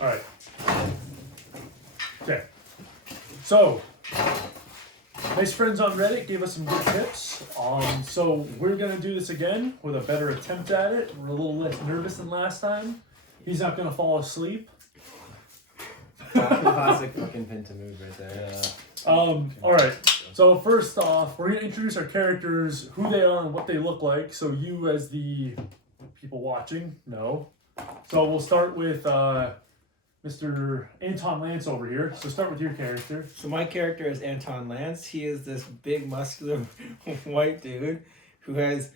All right. Okay. So, nice friends on Reddit gave us some good tips. So we're gonna do this again with a better attempt at it. We're a little less nervous than last time. He's not gonna fall asleep. Classic fucking pin to move right there. Yeah. All right. So first off, we're gonna introduce our characters, who they are, and what they look like. So you, as the people watching, know. So we'll start with Mr. Anton Lance over here. So start with your character. So my character is Anton Lance. He is this big, muscular white dude who has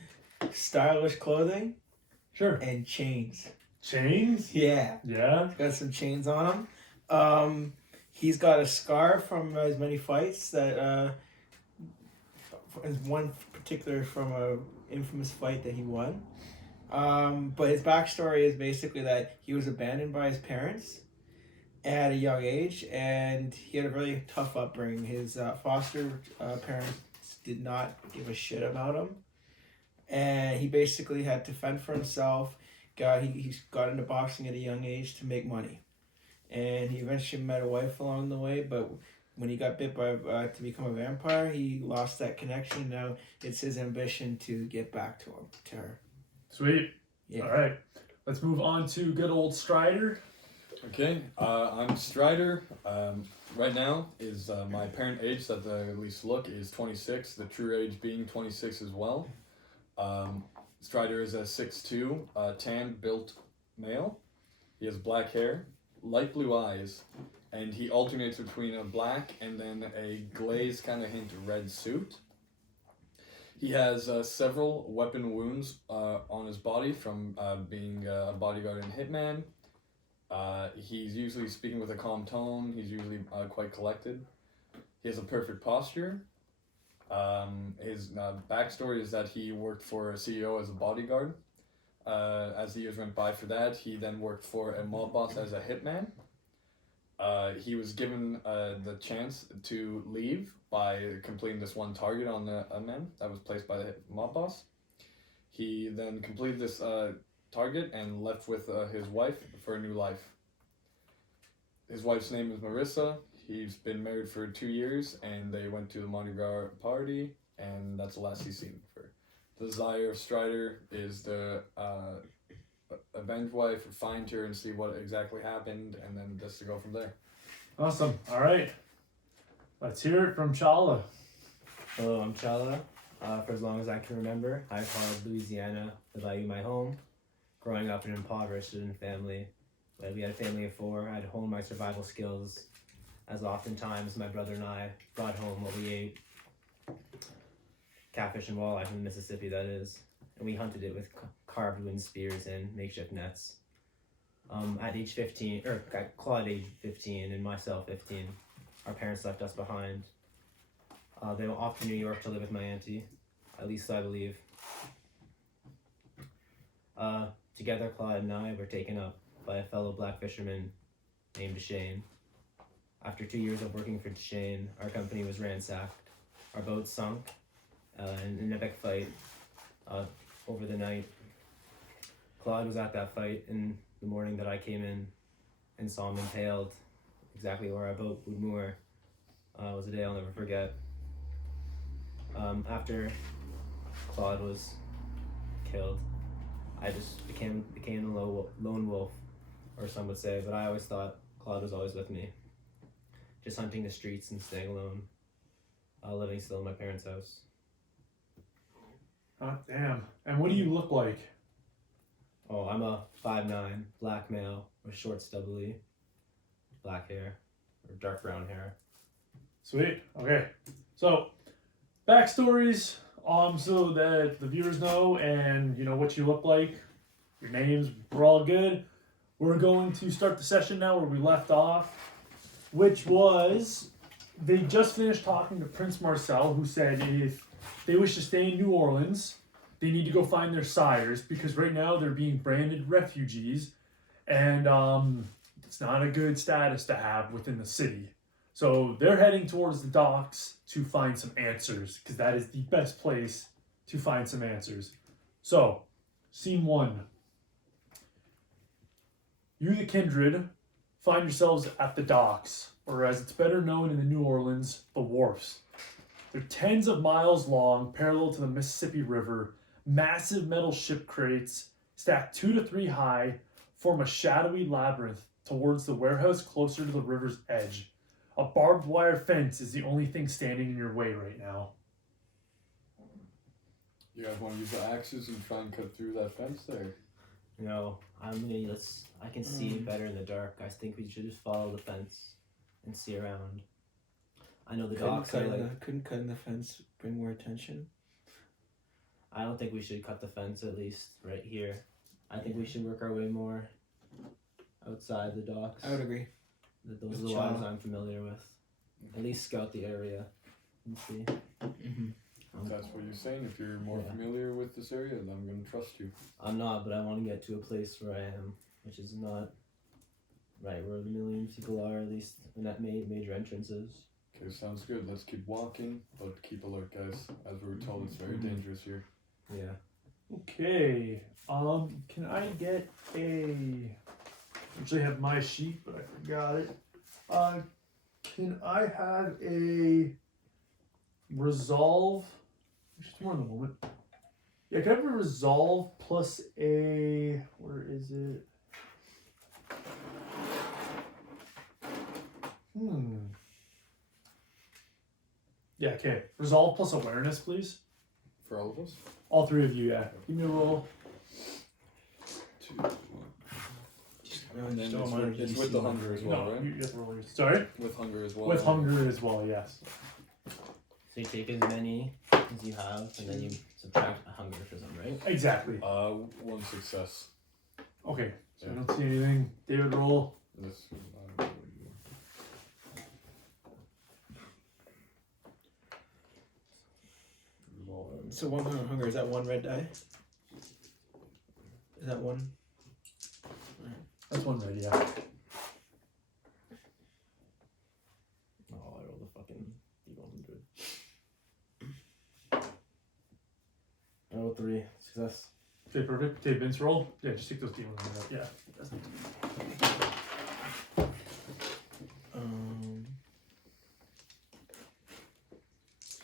stylish clothing Sure. and chains. Chains? Yeah. Yeah. He's got some chains on him. He's got a scar from his many fights that is one particular from a infamous fight that he won. But his backstory is basically that he was abandoned by his parents at a young age, and he had a really tough upbringing. His foster parents did not give a shit about him, and he basically had to fend for himself. He got into boxing at a young age to make money, and he eventually met a wife along the way. But when he got bit by to become a vampire, he lost that connection. Now it's his ambition to get back to her. Sweet. Yeah. All right. Let's move on to good old Strider. Okay, I'm Strider. Right now is my apparent age that the at least look is 26, the true age being 26 as well. Strider is a 6'2", tan built male. He has black hair, light blue eyes, and he alternates between a black and then a glazed kind of hint red suit. He has several weapon wounds on his body from being a bodyguard and hitman. He's usually speaking with a calm tone. He's usually quite collected. He has a perfect posture. His backstory is that he worked for a CEO as a bodyguard. As the years went by for that, he then worked for a mob boss as a hitman. He was given the chance to leave by completing this one target on a man that was placed by the mob boss. He then completed this target and left with his wife for a new life. His wife's name is Marissa. He's been married for 2 years, and they went to the Mardi Gras party, and that's the last he's seen of her. The desire of Strider is to avenge wife, find her, and see what exactly happened, and then just to go from there. Awesome. All right. Let's hear it from Chala. Hello, I'm Chala. For as long as I can remember, I've called Louisiana the value my home. Growing up in an impoverished family, we had a family of 4. I had to hone my survival skills, as oftentimes my brother and I brought home what we ate. Catfish and walleye from Mississippi, that is. And we hunted it with carved wooden spears and makeshift nets. At age 15, or Claude age 15 and myself 15, our parents left us behind. They went off to New York to live with my auntie, at least I believe. Together, Claude and I were taken up by a fellow black fisherman named Deshane. After 2 years of working for Deshane, our company was ransacked. Our boat sunk in an epic fight over the night. Claude was at that fight in the morning that I came in and saw him impaled exactly where our boat would moor. It was a day I'll never forget. After Claude was killed, I just became the lone wolf, or some would say, but I always thought Claude was always with me. Just hunting the streets and staying alone, living still in my parents' house. Oh, damn. And what do you look like? Oh, I'm a 5'9", black male with short stubbly black hair, or dark brown hair. Sweet. Okay. So, backstories, so that the viewers know, and you know what you look like, your names, we're all good. We're going to start the session now where we left off, which was, they just finished talking to Prince Marcel, who said if they wish to stay in New Orleans, they need to go find their sires, because right now they're being branded refugees, and it's not a good status to have within the city. So they're heading towards the docks to find some answers, because that is the best place to find some answers. So, scene 1. You, the kindred, find yourselves at the docks, or as it's better known in New Orleans, the Wharfs. They're tens of miles long, parallel to the Mississippi River. Massive metal ship crates, stacked 2 to 3 high, form a shadowy labyrinth towards the warehouse closer to the river's edge. A barbed wire fence is the only thing standing in your way right now. You guys want to use the axes and try and cut through that fence there? No, I can see better in the dark. I think we should just follow the fence and see around. I know the docks are like. Couldn't cutting the fence bring more attention? I don't think we should cut the fence, at least right here. I think we should work our way more outside the docks. I would agree. Those are the ones I'm familiar with. At least scout the area and see. If that's what you're saying. If you're more familiar with this area, then I'm going to trust you. I'm not, but I want to get to a place where I am, which is not right where the million people are, at least in that major entrances. Okay, sounds good. Let's keep walking, but keep alert, guys. As we were told, it's very dangerous here. Yeah. Okay. Can I get a... I usually have my sheet, but I forgot it. Can I have a resolve? Just more in the moment. Yeah, can I have a resolve plus a... Where is it? Yeah, okay. Resolve plus awareness, please. For all of us? All three of you, yeah. Give me a roll. 2, 1. And then it's with the hunger as well, No, right? you have to roll yours. Sorry? With hunger as well. With hunger as well, yes. So you take as many as you have, and then you subtract a hunger for them, right? Exactly. 1 success. Okay, so Yeah. I don't see anything. David, roll. This, So one hunger, is that one red die? Is that one? That's one red, yeah. Oh, I rolled a fucking D100. I rolled 3. Success. Okay, perfect. Okay, Vince, roll. Yeah, just take those D100 up. Yeah. That's not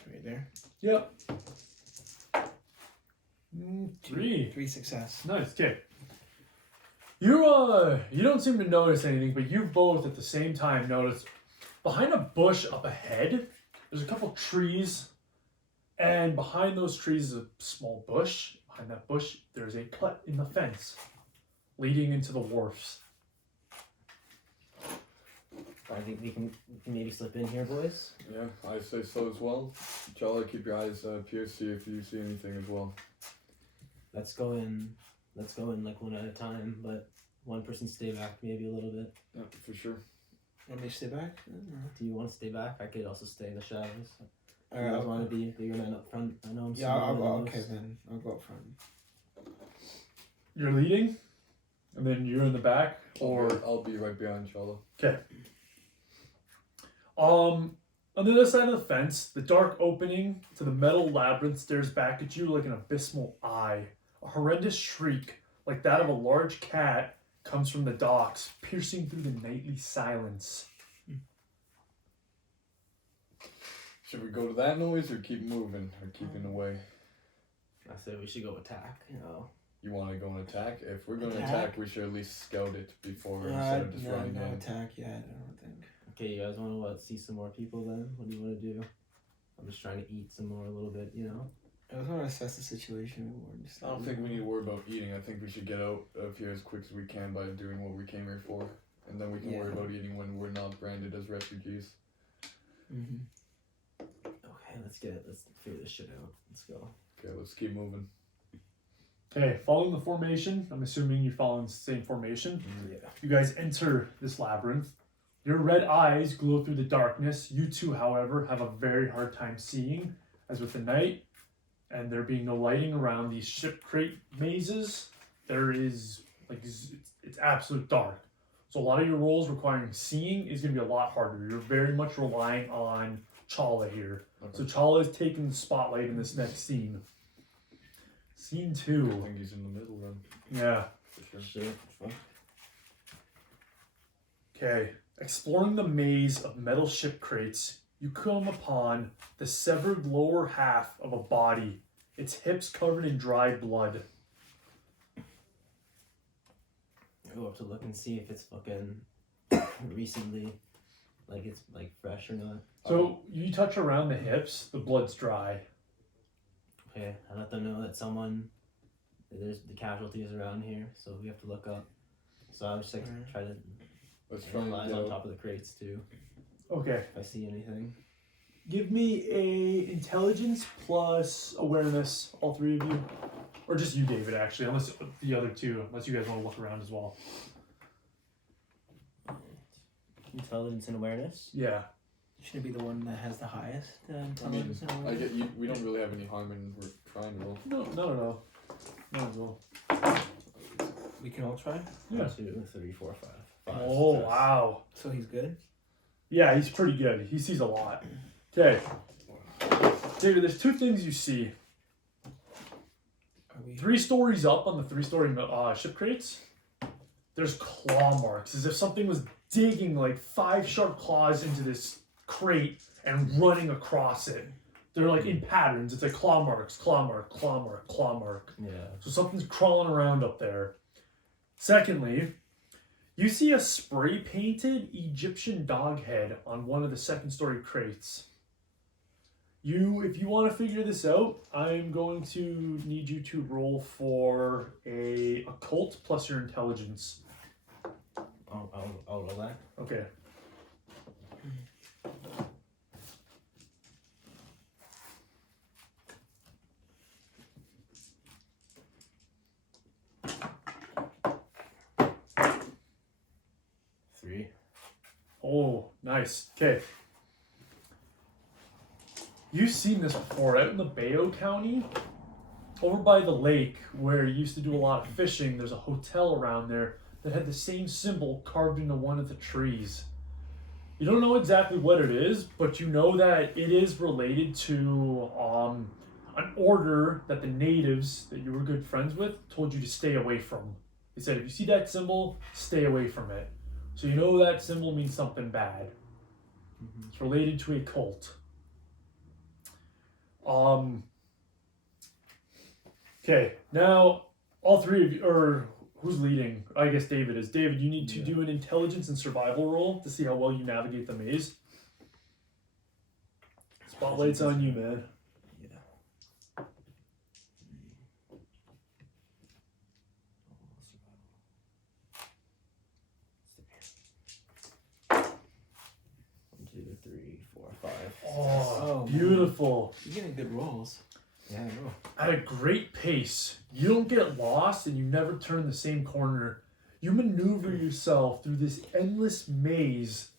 Right there. Yep. 3. 3 success. Nice. Okay. You don't seem to notice anything, but you both at the same time notice behind a bush up ahead, there's a couple trees, and behind those trees is a small bush. Behind that bush, there's a cut in the fence leading into the wharfs. I think we can maybe slip in here, boys. yeah, I say so as well. Jolly, keep your eyes peeled, see if you see anything as well. Let's go in like one at a time, but one person stay back maybe a little bit. Yeah, for sure. Want me to stay back? Do you want to stay back? I could also stay in the shadows. All You right, guys want to be bigger man up front? I know I'm yeah, I'll smaller go. than Okay, most. then I'll go up front. You're leading, and then you're in the back, or I'll be right behind Jolly. okay. On the other side of the fence, the dark opening to the metal labyrinth stares back at you like an abysmal eye. A horrendous shriek, like that of a large cat, comes from the docks, piercing through the nightly silence. Should we go to that noise or keep moving or keeping away? I say we should go attack. You know. You want to go and attack? If we're going to Attack? attack, we should at least scout it before instead of just running no in. attack yet, I don't think. Okay, you guys want to see some more people then? What do you want to do? I'm just trying to eat some more a little bit, you know. I just want to assess the situation. I don't think we need to worry about eating. I think we should get out of here as quick as we can by doing what we came here for. And then we can worry about eating when we're not branded as refugees. Mm-hmm. Okay, let's figure this shit out. Let's go. Okay, let's keep moving. Okay, following the formation, I'm assuming you're following the same formation. Yeah. You guys enter this labyrinth. Your red eyes glow through the darkness. You two, however, have a very hard time seeing, as with the night, and there being no lighting around these ship crate mazes, there is, like, it's absolute dark. So a lot of your roles requiring seeing is going to be a lot harder. You're very much relying on Chala here. Okay. So Chala is taking the spotlight in this next scene. Scene I 2. think he's in the middle then. Yeah. For sure. Shit. Fuck. Okay. Exploring the maze of metal ship crates, you come upon the severed lower half of a body, its hips covered in dried blood. I go up to look and see if it's fucking recently, like it's like fresh or not. So you touch around the hips, the blood's dry. Okay, I let them know that there's the casualties around here, so we have to look up. So I was just like try to Let's try and analyze get on up. top of the crates too, Okay. if I see anything. Give me a intelligence plus awareness, all three of you. Or just you, David, actually, unless the other two, unless you guys want to look around as well. Intelligence and awareness. Yeah. Should be the one that has the highest intelligence. and I awareness. get you. We don't really have any harm in we're trying to roll. No. Not as well. We can all try. Yeah. 1, 2, 3, 4, 5. Oh, success. wow. So he's good. Yeah, he's pretty good. He sees a lot. Okay. David, there's two things you see. Are we? 3 stories up on the 3-story ship crates, there's claw marks, as if something was digging like 5 sharp claws into this crate and running across it. They're like in patterns. It's like claw marks, claw mark, claw mark, claw mark. Yeah. So something's crawling around up there. Secondly, you see a spray painted Egyptian dog head on one of the 2nd-story crates. If you want to figure this out, I'm going to need you to roll for a occult plus your intelligence. I'll roll that. Okay. Three. Oh, nice. Okay. You've seen this before out in the Bayo County, over by the lake where you used to do a lot of fishing. There's a hotel around there that had the same symbol carved into one of the trees. You don't know exactly what it is, but you know that it is related to an order that the natives that you were good friends with told you to stay away from. They said if you see that symbol, stay away from it. So you know that symbol means something bad. Mm-hmm. It's related to a cult. Okay, now all three of you, or who's leading? I guess David is. David, you need to do an intelligence and survival roll to see how well you navigate the maze. Spotlight's on you, man. Yeah. 1, 2, 3, 4, 5. Oh, man. beautiful. You're getting good rolls. Yeah, I know. At a great pace. You don't get lost and you never turn the same corner. You maneuver yourself through this endless maze,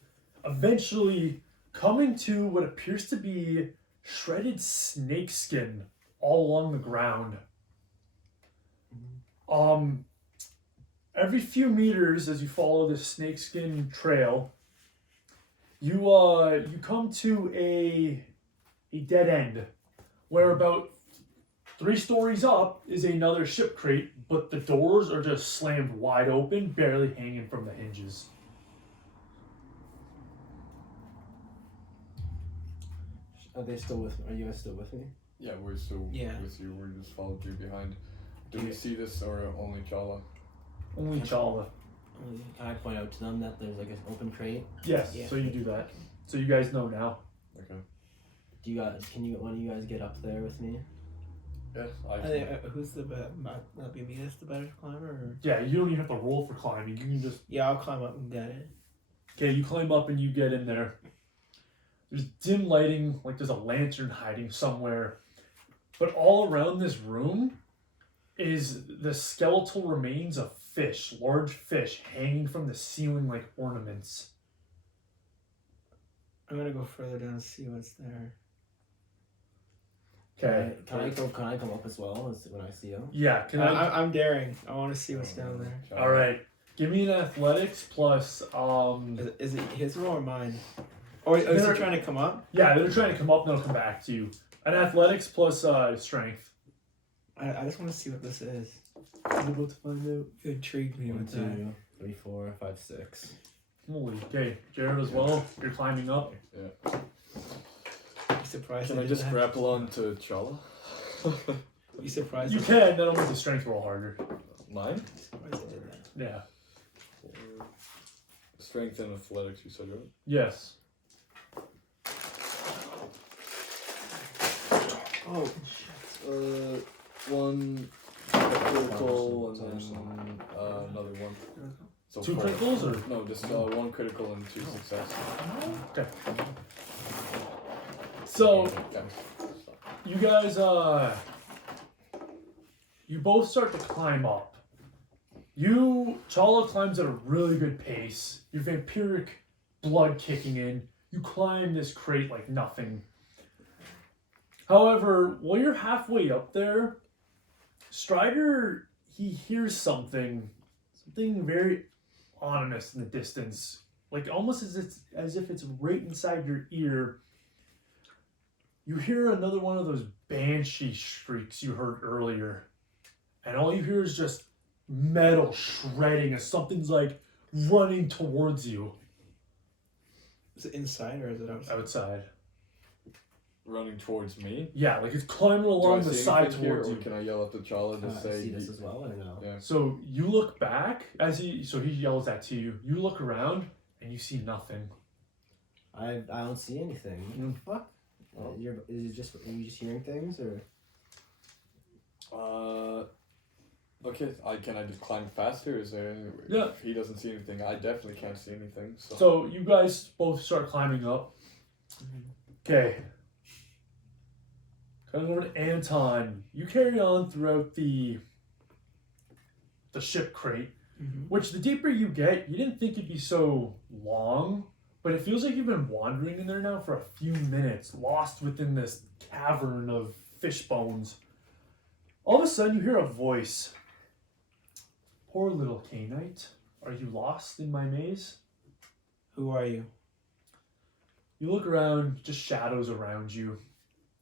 eventually coming to what appears to be shredded snakeskin all along the ground. Every few meters as you follow this snakeskin trail, you come to a dead end where about 3 stories up is another ship crate, but the doors are just slammed wide open, barely hanging from the hinges. Are they still with me? Are you guys still with me? Yeah, we're still with you. We're just followed you behind. Do we see this or only Chala? Only Chala. Can I point out to them that there's like an open crate? Yes, Yeah. so you do that. So you guys know now. Okay. Do you guys? Can you? One of you guys get up there with me? Yes, I can. Who's the not be me? That's the better climber. Or? Yeah, you don't even have to roll for climbing. You can just... Yeah, I'll climb up and get it. Okay, you climb up and you get in there. There's dim lighting, like there's a lantern hiding somewhere. But all around this room is the skeletal remains of fish, large fish, hanging from the ceiling like ornaments. I'm gonna go further down and see what's there. Okay. Can I come up as well as when I see them? Yeah, can I... I'm daring. I want to see what's down there. Chala. All right. Give me an athletics plus... Is it his roll or mine? Or is They're- he trying to come up? Yeah, they're trying to come up and they'll come back to you. An athletics plus strength. I just want to see what this is. I'm about to find out. You intrigued me 1, with that. 2, 3, 4, 5, 6. Holy, okay. Jared as well. You're climbing up. Yeah. You surprised? Can I just grapple on to Chala? You surprised? You can. That'll make the strength roll harder. 9? Surprised I did that. Yeah. Strength and athletics, you said, right? Yes. Oh, one critical and then another one. So 2 4. criticals or? No, just 1 critical and 2 success. Okay. So Okay. you guys, you both start to climb up. Chala climbs at a really good pace. Your vampiric blood kicking in. You climb this crate like nothing. However, while you're halfway up there, Strider, he hears something very ominous in the distance, like almost as if it's right inside your ear. You hear another one of those banshee shrieks you heard earlier, and all you hear is just metal shredding as something's like running towards you. Is it inside or is it outside? Outside. Running towards me. Yeah, like it's climbing along the side anything here, towards or you. can I yell at the Chala to I say? see this as well, or no? Yeah. So you look back as he yells that to you. You look around and you see nothing. I don't see anything. What the fuck? Are you just hearing things or? Okay. Can I just climb faster? Is there? Yeah. If he doesn't see anything, I definitely can't see anything. So you guys both start climbing up. Okay. Coming over to Anton. You carry on throughout the ship crate, which the deeper you get, you didn't think it'd be so long, but it feels like you've been wandering in there now for a few minutes, lost within this cavern of fish bones. All of a sudden, you hear a voice. Poor little Cainite, are you lost in my maze? Who are you? You look around, just shadows around you.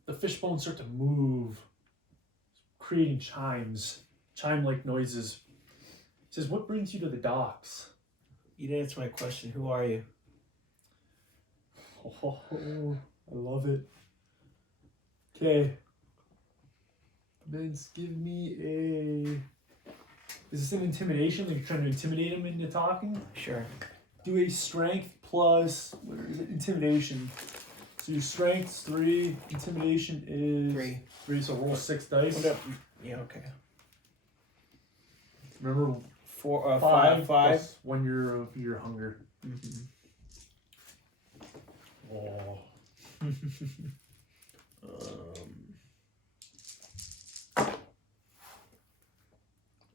The fish bones start to move, creating chime-like noises. He says, what brings you to the docks? You didn't answer my question. Who are you? Oh, I love it. Okay. Vince, give me a... Is this an intimidation? Like you're trying to intimidate him into talking? Sure. Do a strength plus... Where is it? Intimidation. So your strength's 3, intimidation is... 3, so roll 6 dice. What up? Yeah, okay. Remember... 4, 5 5. 1 year of your hunger. Oh.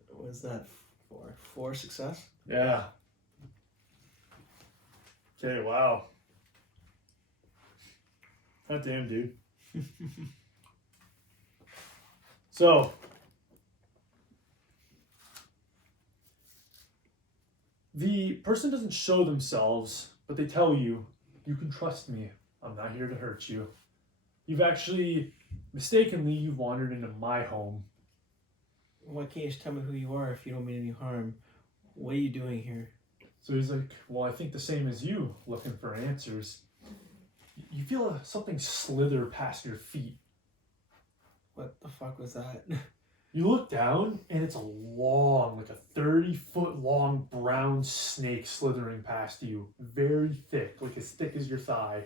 What is that for? 4 success? Yeah. Okay, wow. God damn, dude. So, the person doesn't show themselves, but they tell you, you can trust me. I'm not here to hurt you. You've actually, mistakenly, you've wandered into my home. Why can't you just tell me who you are if you don't mean any harm? What are you doing here? So he's like, well, I think the same as you, looking for answers. You feel something slither past your feet. What the fuck was that? You look down, and it's a long, like a 30-foot long brown snake slithering past you. Very thick, like as thick as your thigh.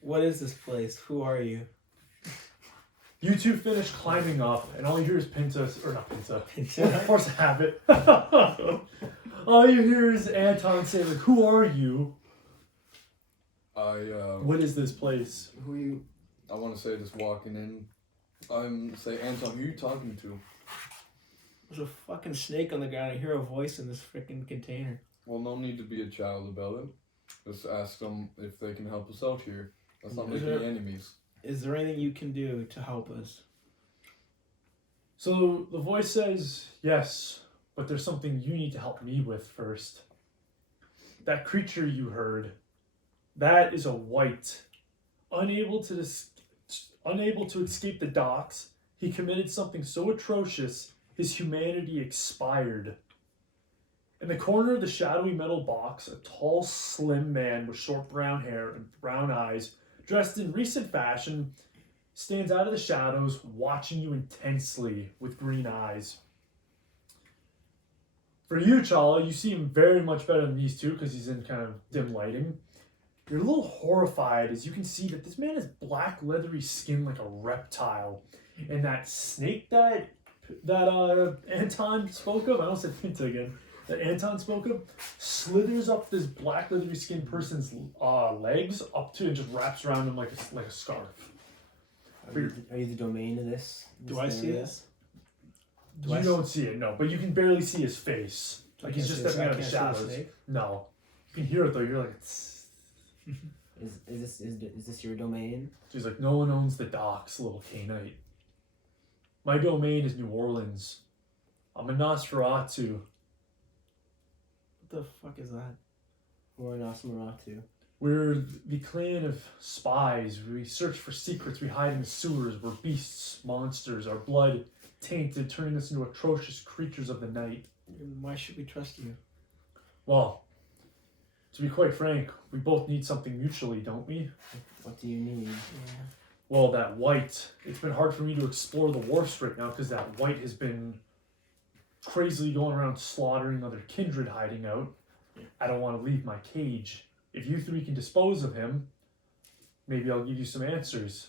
What is this place? Who are you? You two finish climbing up, and all you hear is Pinta, or not Pinta, Pinta? force habit. All you hear is Anton say, like, who are you? What is this place? Who you? I want to say just walking in. Say Anton, who you talking to? There's a fucking snake on the ground. I hear a voice in this freaking container. Well, no need to be a child about it. Just ask them if they can help us out here. Let's not make any enemies. Is there anything you can do to help us? So the voice says, yes, but there's something you need to help me with first. That creature you heard, that is a white. Unable to escape the docks, he committed something so atrocious, his humanity expired. In the corner of the shadowy metal box, a tall, slim man with short brown hair and brown eyes, dressed in recent fashion, stands out of the shadows, watching you intensely with green eyes. For you, Chala, you see him very much better than these two because he's in kind of dim lighting. You're a little horrified as you can see that this man has black, leathery skin like a reptile, and that snake that Anton spoke of. I almost said Pinta again. That Anton spoke of slithers up this black, leathery skinned person's legs up to and just wraps around him like a scarf. Are you the domain of this? Do I see area? this? You don't see it, no, but you can barely see his face. Like he's just stepping out of the shadows. No, you can hear it though. You're like, Is this your domain? she's like, no one owns the docks, little Canite. My domain is New Orleans. I'm a Nosferatu. What the fuck is that? Or an Nosferatu? We're the clan of spies. We search for secrets. We hide in the sewers. We're beasts, monsters. Our blood tainted, turning us into atrocious creatures of the night. Why should we trust you? Well, to be quite frank, we both need something mutually, don't we? What do you need? Yeah. Well, that white. It's been hard for me to explore the wharfs right now because that white has been crazily going around slaughtering other kindred hiding out. Yeah. I don't want to leave my cage. If you three can dispose of him, maybe I'll give you some answers.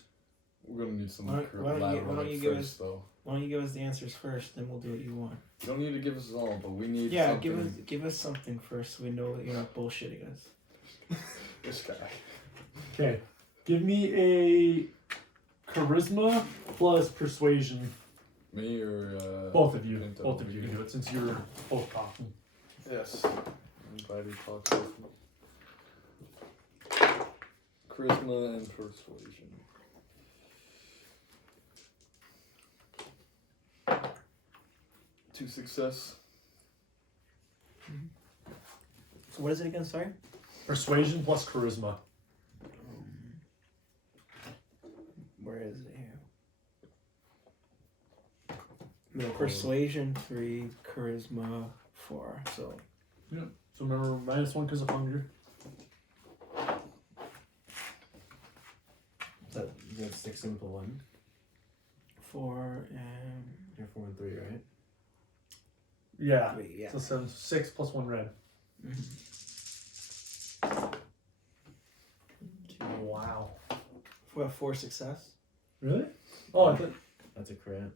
We're gonna need some Why don't you give us- though. Why don't you give us the answers first, then we'll do what you want. You don't need to give us all, but we need Yeah, something. give us something first so we know that you're not bullshitting us. This guy. Okay. Give me a charisma plus persuasion. Me or Both of you. Pinto? Both of you can do it since you're both talking. Yes. I'm glad he talks with me. Charisma and persuasion. Two success. So what is it again, sorry? Persuasion plus charisma. Where is it here? Persuasion 3, charisma 4. So So remember, -1 because of hunger. That's 6 simple one. 4 and You're 4 and 3, right? Yeah. 3, yeah. So 7, 6 plus 1 red. Wow. We have 4 success. Really? Oh, I thought That's a crit. And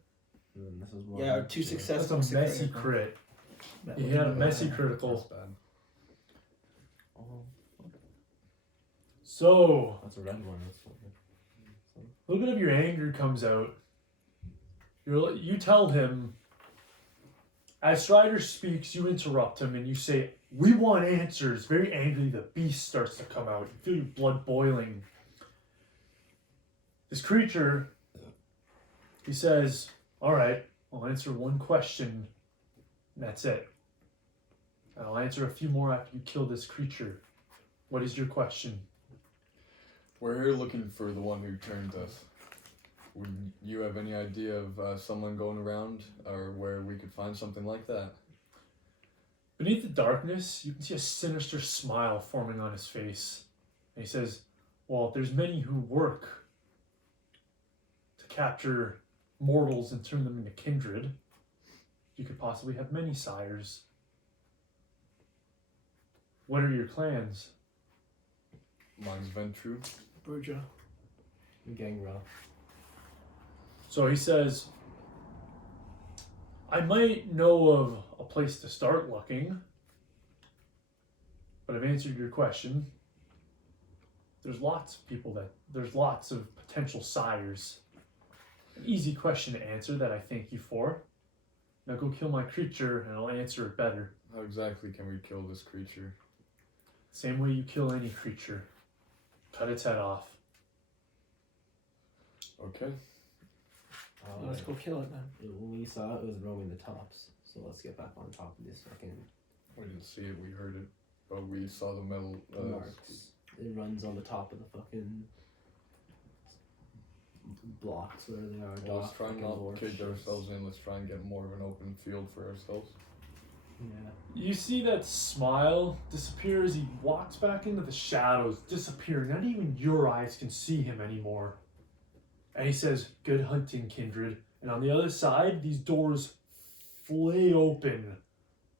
then this is 1. Yeah, 2 success. that's a messy crit. You had a messy That's critical. bad. Oh, So, that's a red one. a little bit of your anger comes out. You tell him, as Strider speaks, you interrupt him and you say, "We want answers." Very angry, the beast starts to come out. You feel your blood boiling. This creature, he says, "All right, I'll answer one question, and that's it. I'll answer a few more after you kill this creature. What is your question?" We're here looking for the one who turned us. Would you have any idea of someone going around or where we could find something like that? Beneath the darkness, you can see a sinister smile forming on his face. And he says, "Well, there's many who work to capture mortals and turn them into kindred. You could possibly have many sires. What are your clans?" Mine's Ventru. Burja. Gangrel. So he says, "I might know of a place to start looking, but I've answered your question. There's lots of potential sires. An easy question to answer that I thank you for. Now go kill my creature and I'll answer it better. How exactly can we kill this creature? Same way you kill any creature. Cut its head off." Okay. Let's go kill it then. When we saw it, it was roaming the tops. So let's get back on top of this fucking We didn't see it, we heard it. But we saw the metal marks. It runs on the top of the fucking blocks where they are. Well, let's try and not cage ourselves in. Let's try and get more of an open field for ourselves. Yeah. You see that smile disappear as he walks back into the shadows, disappearing. Not even your eyes can see him anymore. And he says, "Good hunting, kindred." And on the other side, these doors flay open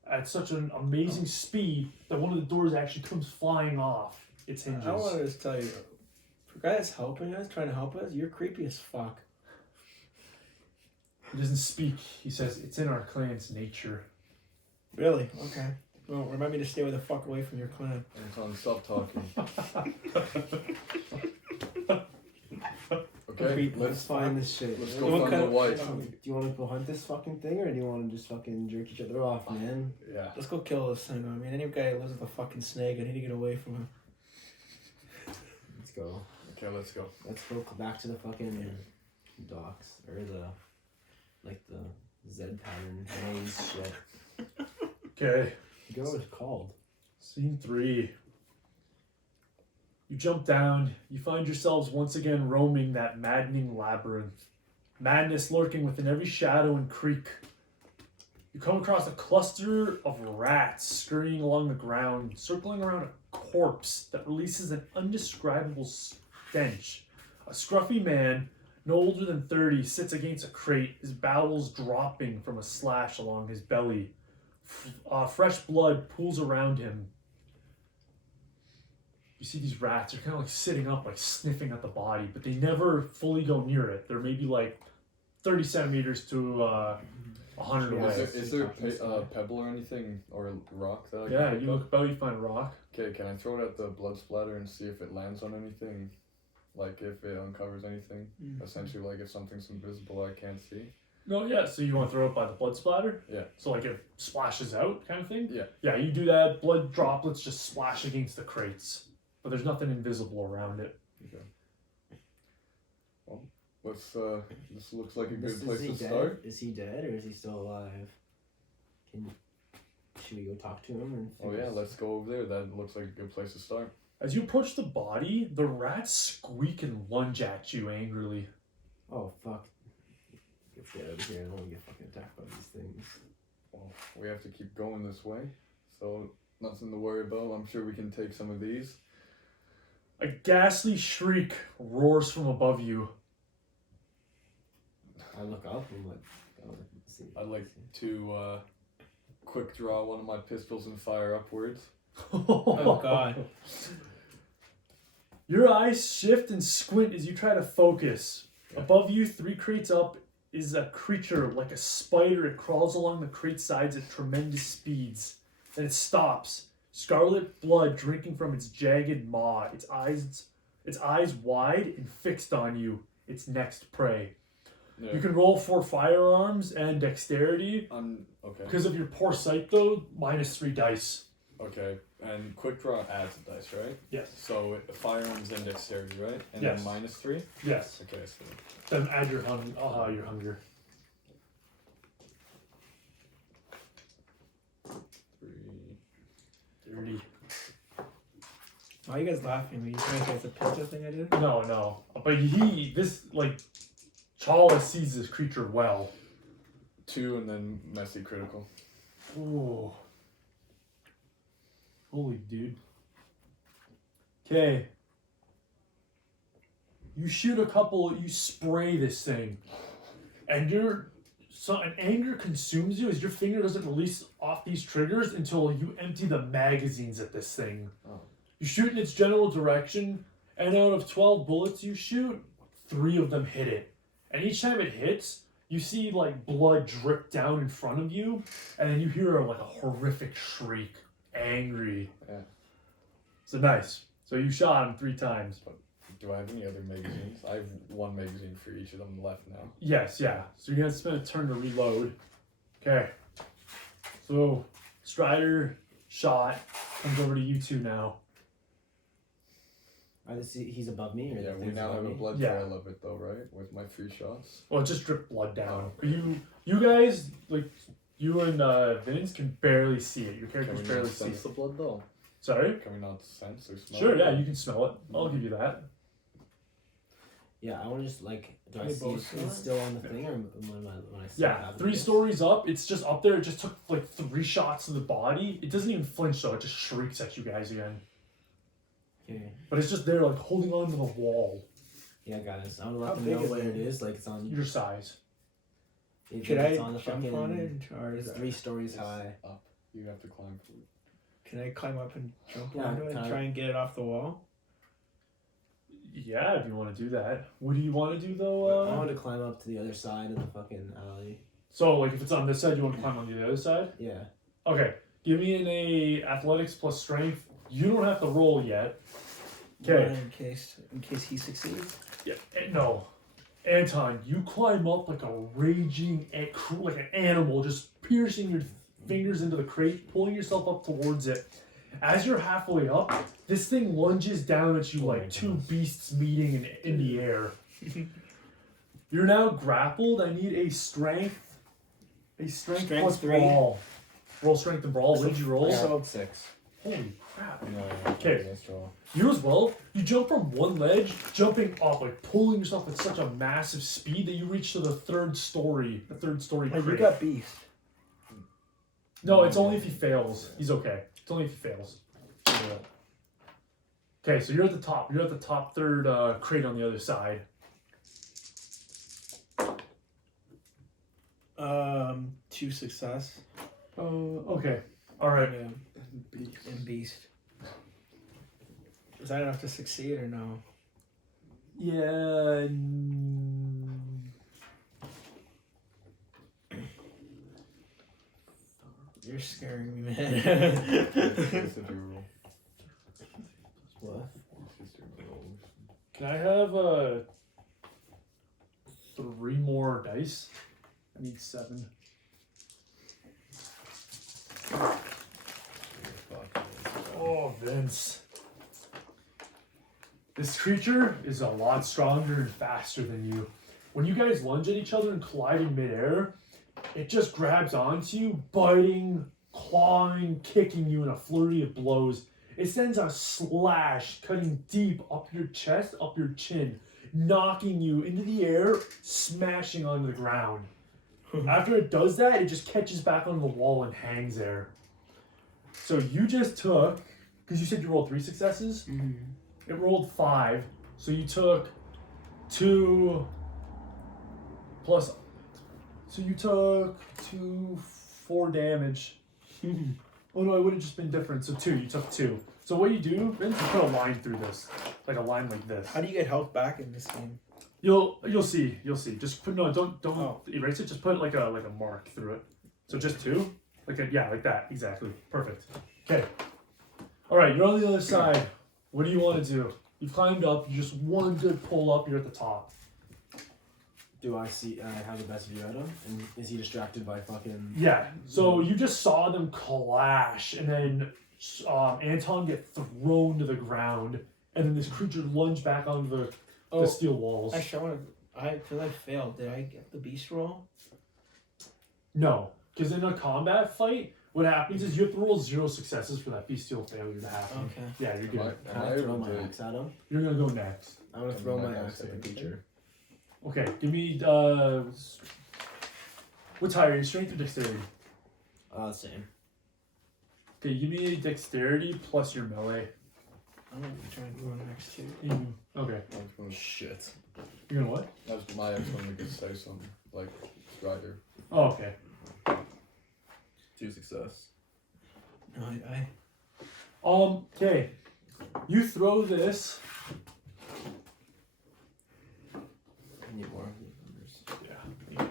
at such an amazing speed that one of the doors actually comes flying off its hinges. I want to just tell you, for a guy that's helping us, trying to help us, you're creepy as fuck. He doesn't speak. He says, "It's in our clan's nature." Really? Okay. Well, remind me to stay the fuck away from your clan. Anton, stop talking. Okay, Let's find this shit. let's Do go find the white. you want to go hunt this fucking thing, or do you want to just fucking jerk each other off, man? Yeah. Let's go kill this thing. I mean, any guy who lives with a fucking snake, I need to get away from him. Let's go. Okay, let's go. Let's go back to the fucking docks, or the Z pattern maze shit. Okay. You know what it's called? Scene 3. You jump down. You find yourselves once again roaming that maddening labyrinth. Madness lurking within every shadow and creek. You come across a cluster of rats scurrying along the ground, circling around a corpse that releases an indescribable stench. A scruffy man, no older than 30, sits against a crate, his bowels dropping from a slash along his belly. Fresh blood pools around him. You see these rats are kind of like sitting up, like sniffing at the body, but they never fully go near it. They're maybe like 30 centimeters to 100 Yeah, away. Is there a pebble or anything, or a rock that I can Yeah, pick you up? look about, you find a rock. Okay, can I throw it at the blood splatter and see if it lands on anything? Like if it uncovers anything? Essentially, like if something's invisible I can't see? No, yeah, so you want to throw it by the blood splatter? Yeah. So like it splashes out kind of thing? Yeah. Yeah, you do that, blood droplets just splash against the crates. But there's nothing invisible around it. Okay. Well, let's, this looks like a Is good place he to dead? start. Is he dead, or is he still alive? Should we go talk to him? And Oh yeah, let's go over there. That looks like a good place to start. As you approach the body, the rats squeak and lunge at you angrily. Oh fuck! Get out of here! I don't want to get fucking attacked by these things. Well, we have to keep going this way, so nothing to worry about. I'm sure we can take some of these. A ghastly shriek roars from above you. I look up and I'm like, oh, let's see. I'd like to quick draw one of my pistols and fire upwards. Oh god. Your eyes shift and squint as you try to focus. Yeah. Above you, 3 crates up, is a creature like a spider. It crawls along the crate sides at tremendous speeds. Then it stops. Scarlet blood drinking from its jagged maw. Its eyes wide and fixed on you. Its next prey. Yeah. You can roll for firearms and dexterity. Okay. Because of your poor sight, though, -3 dice. Okay. And quick draw adds a dice, right? Yes. So firearms and dexterity, right? And Yes. then -3? Yes. Okay, so Then add your your hunger. 3. 30. Why are you guys laughing? Are you trying to say it's a pizza thing I did? No. But Chala sees this creature well. 2 and then messy critical. Ooh. Holy dude. Okay. You shoot a couple, you spray this thing. And an anger consumes you as your finger doesn't release off these triggers until you empty the magazines at this thing. Oh. You shoot in its general direction, and out of 12 bullets you shoot, 3 of them hit it. And each time it hits, you see like blood drip down in front of you, and then you hear like a horrific shriek, angry. Yeah. So nice. So you shot him 3 times. Do I have any other magazines? I have 1 magazine for each of them left now. Yes, yeah. So you're gonna spend a turn to reload. Okay. So Strider shot comes over to you 2 now. He's above me, or Yeah, the we thing's now above have a me? blood Yeah. trail of it though, right? With my 3 shots. Well, it just dripped blood down. Oh. But you guys, like you and Vince can barely see it. Your Can characters we barely not see sense it. the blood though? Sorry? Can we not sense or smell Sure, it? yeah, you can smell it. I'll give you that. Yeah, I want to just like. Do I They see both it's still on the thing, or when I see it Yeah, happen? 3 stories up. It's just up there. It just took like 3 shots to the body. It doesn't even flinch though. It just shrieks at you guys again. Okay. But it's just there, like holding on to the wall. Yeah, guys. I want to let How them big know is what it? it is. Like it's on. Your size. Should I It's on the jump fucking. on it, or is It's that, 3 stories It's high. up. You have to climb for it. can I climb up and jump Yeah, onto it and kinda. try and get it off the wall? Yeah, if you want to do that. What do you want to do I though? want to climb up to the other side of the fucking alley. So like if it's on this side, you want to climb on the other side? Yeah. Okay. Give me an athletics plus strength. You don't have to roll yet. Okay. In case he succeeds. Yeah. No. Anton, you climb up like a raging, like an animal, just piercing your fingers into the crate, pulling yourself up towards it. As you're halfway up, this thing lunges down at you Oh my like 2 goodness. beasts meeting in the air. You're now grappled. I need a strength. A strength plus 3. brawl. Roll strength and brawl. What did you roll? So- 6. Holy crap. No, Okay. that's wrong. You as well. You jump from one ledge, jumping up, like pulling yourself at such a massive speed that you reach to the 3rd story. The 3rd story Oh, you crate. got beast. No, it's only if he fails. He's okay. It's only if he fails. Okay, so you're at the top. You're at the top 3rd crate on the other side. 2 success. Okay. All right. And beast. Is that enough to succeed or no? Yeah. You're scaring me, man. It's if you roll. What? It's just your rolls. Can I have 3 more dice? I need 7. Oh, Vince. This creature is a lot stronger and faster than you. When you guys lunge at each other and collide in midair, it just grabs onto you, biting, clawing, kicking you in a flurry of blows. It sends a slash cutting deep up your chest, up your chin, knocking you into the air, smashing onto the ground. After it does that, it just catches back onto the wall and hangs there. So you just took, because you said you rolled 3 successes? Mm-hmm. It rolled 5, so you took 2 plus. So you took 4 damage. Oh no, it would have just been different. So 2, you took 2. So what you do, Vince, you put a line through this, like a line like this. How do you get health back in this game? You'll see. Just put don't Oh. erase it. Just put like a mark through it. So just 2, like that exactly. Perfect. Okay. All right, you're on the other side. What do you want to do? You've climbed up. You just one good pull up. You're at the top. Do I see? I have the best view at him, and is he distracted by fucking? Yeah. So you just saw them clash, and then Anton get thrown to the ground, and then this creature lunge back onto the steel walls. Actually, because I failed. Did I get the beast roll? No, because in a combat fight, what happens is you have to roll 0 successes for that bestial failure to happen. Okay. Yeah, you're good. Can I throw my axe at him? You're gonna go next. I'm gonna Can throw my my axe axe at the hit him? creature. Okay, give me what's higher, your strength or dexterity? Same. Okay, give me dexterity plus your melee. I'm gonna be trying to go next too. Okay, I was gonna, Shit. you're gonna what? that was my ex when we could say something like Strider. Oh, okay. 2 success. No, I Okay. You throw this. I need more of these numbers. Yeah.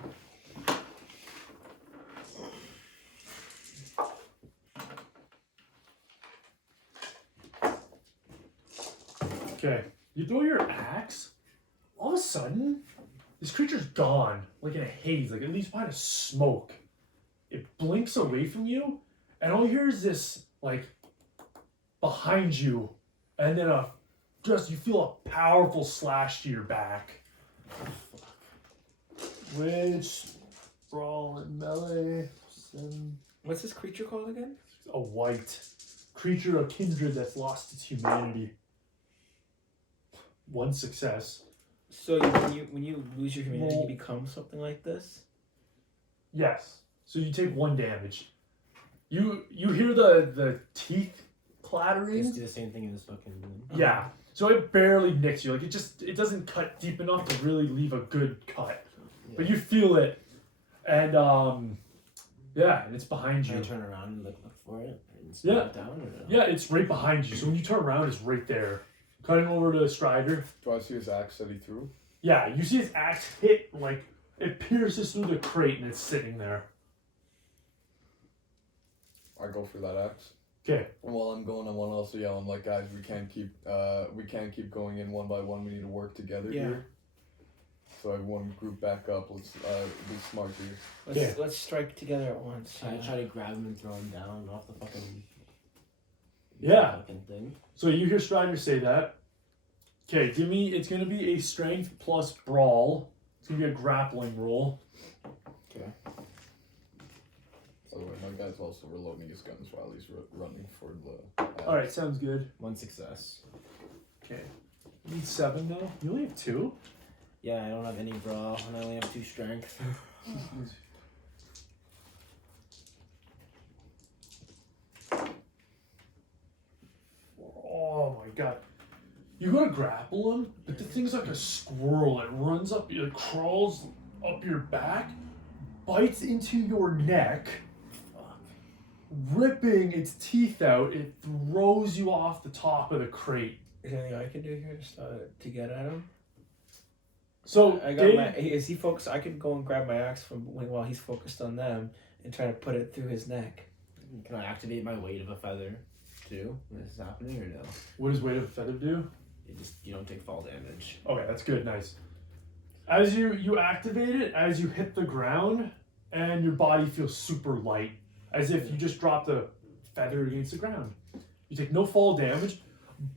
Okay. You throw your axe. All of a sudden, this creature's gone, like in a haze, like at least behind a smoke. It blinks away from you, and all you hear is this, like, behind you, and then you feel a powerful slash to your back. Which, brawl and melee, What's this creature called again? a white creature, a kindred that's lost its humanity. 1 success. So when you lose your humanity, you become something like this. Yes. So you take 1 damage. You hear the teeth clattering. Just do the same thing in this fucking. Yeah. So it barely nicks you. Like it doesn't cut deep enough to really leave a good cut. Yeah. But you feel it, and yeah, and it's behind Can you. I turn around and look for it and Yeah. it down or no? Yeah, it's right behind you. So when you turn around, it's right there. Cutting over to Strider. Do I see his axe that he threw? Yeah, you see his axe hit, like, it pierces through the crate and it's sitting there. I go for that axe. Okay. While I'm going, I want to also yell, I'm like, guys, we can't keep going in one by one. We need to work together here. So everyone group back up. Let's be smart here. Let's strike together at once. I try to grab him and throw him down off the fucking. Yeah. Fucking thing. So you hear Strider say that. Okay, it's going to be a strength plus brawl. It's going to be a grappling roll. Okay. By the way, my guy's also reloading his guns while he's running for the axe. Alright, sounds good. 1 success. Okay. You need 7 now? You only have 2? Yeah, I don't have any brawl and I only have 2 strength. Oh my god. You go to grapple him, but the thing's like a squirrel. It runs up, it crawls up your back, bites into your neck, ripping its teeth out. It throws you off the top of the crate. Is there anything I can do here to get at him? So I got is he focused? I could go and grab my axe while he's focused on them and try to put it through his neck. Can I activate my weight of a feather too when this is happening or no? What does weight of a feather do? You don't take fall damage. Okay, that's good, nice. As you activate it, as you hit the ground, and your body feels super light, as if you just dropped a feather against the ground. You take no fall damage,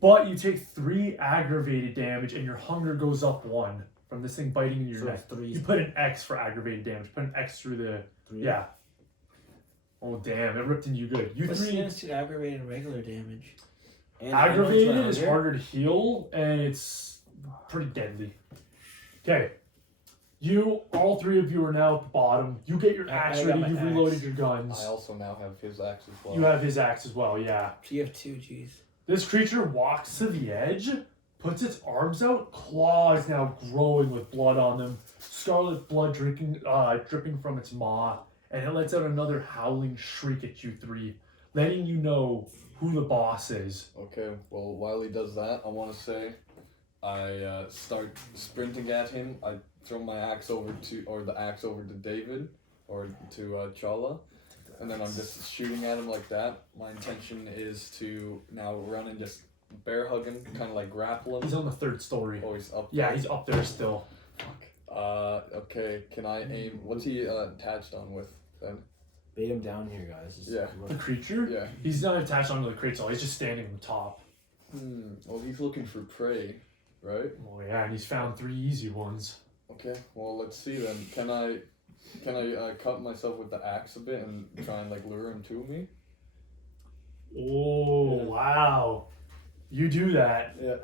but you take 3 aggravated damage, and your hunger goes up 1 from this thing biting in your neck. 3. You put an X for aggravated damage. Put an X through the 3. yeah. Oh damn! It ripped into you good. You What's the 3 difference between aggravated and regular damage? And aggravated is hunger. harder to heal, and it's pretty deadly. Okay. All 3 of you are now at the bottom. You get your axe I got ready. my You've axe. reloaded your guns. I also now have his axe as well. You have his axe as well, yeah. So you have 2, jeez. This creature walks to the edge, puts its arms out, claws now growing with blood on them, scarlet blood dripping from its maw, and it lets out another howling shriek at you 3, letting you know who the boss is. Okay, well, while he does that, I want to say I start sprinting at him. I throw my axe over to David, or to Chala, and then I'm just shooting at him like that. My intention is to now run and just bear hug him, kind of like grapple him. He's on the 3rd story. Oh, he's up Yeah, there. he's up there still. Okay, can I aim? What's he attached on with then? Bait him down here, guys. Just Yeah. The creature? Yeah. He's not attached onto the crate, so he's just standing on the top. Well, he's looking for prey, right? Oh yeah, and he's found 3 easy ones. Okay, well, let's see then. Can I cut myself with the axe a bit and try and like lure him to me? Oh, Yeah. wow. You do that. Yeah.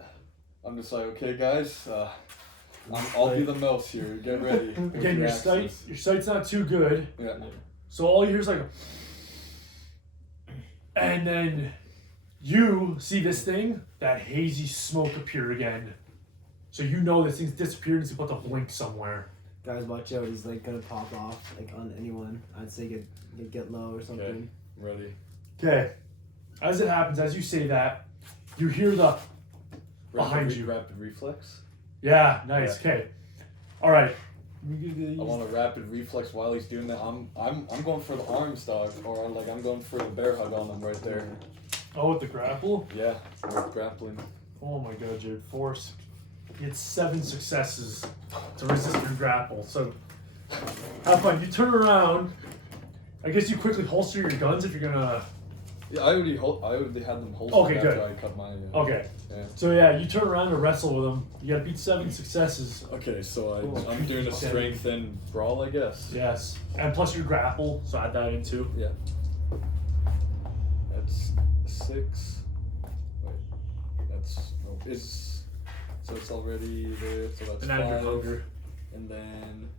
I'm just like, okay, guys, I'll be the mouse here. Get ready. with Again, your axes. sight's not too good. Yeah. So all you hear is like, and then you see this thing, that hazy smoke appear again. So you know this thing's disappeared and it's about to blink somewhere. Guys, watch out. He's like gonna pop off like on anyone. I'd say get low or something. Okay. Ready. Okay. As it happens, as you say that, you hear the behind you. Rapid reflex. Yeah, nice. Okay. All right. I want a rapid reflex while he's doing that. I'm going for the arms, dog, or like I'm going for the bear hug on him right there. Oh, with the grapple. Yeah, we're grappling. Oh my god, dude. Force. You get 7 successes to resist your grapple. So have fun. You turn around. I guess you quickly holster your guns if you're gonna. Yeah, I already had them holstered Okay, after good. I cut my. Okay. Yeah. So yeah, you turn around to wrestle with them. You gotta beat 7 successes. Okay, so Cool. I'm doing a Okay. strength and brawl, I guess. Yes. And plus your grapple, so add that in too. Yeah. That's 6. Wait, that's no. Is so it's already there. So that's And add your 5. hunger. And then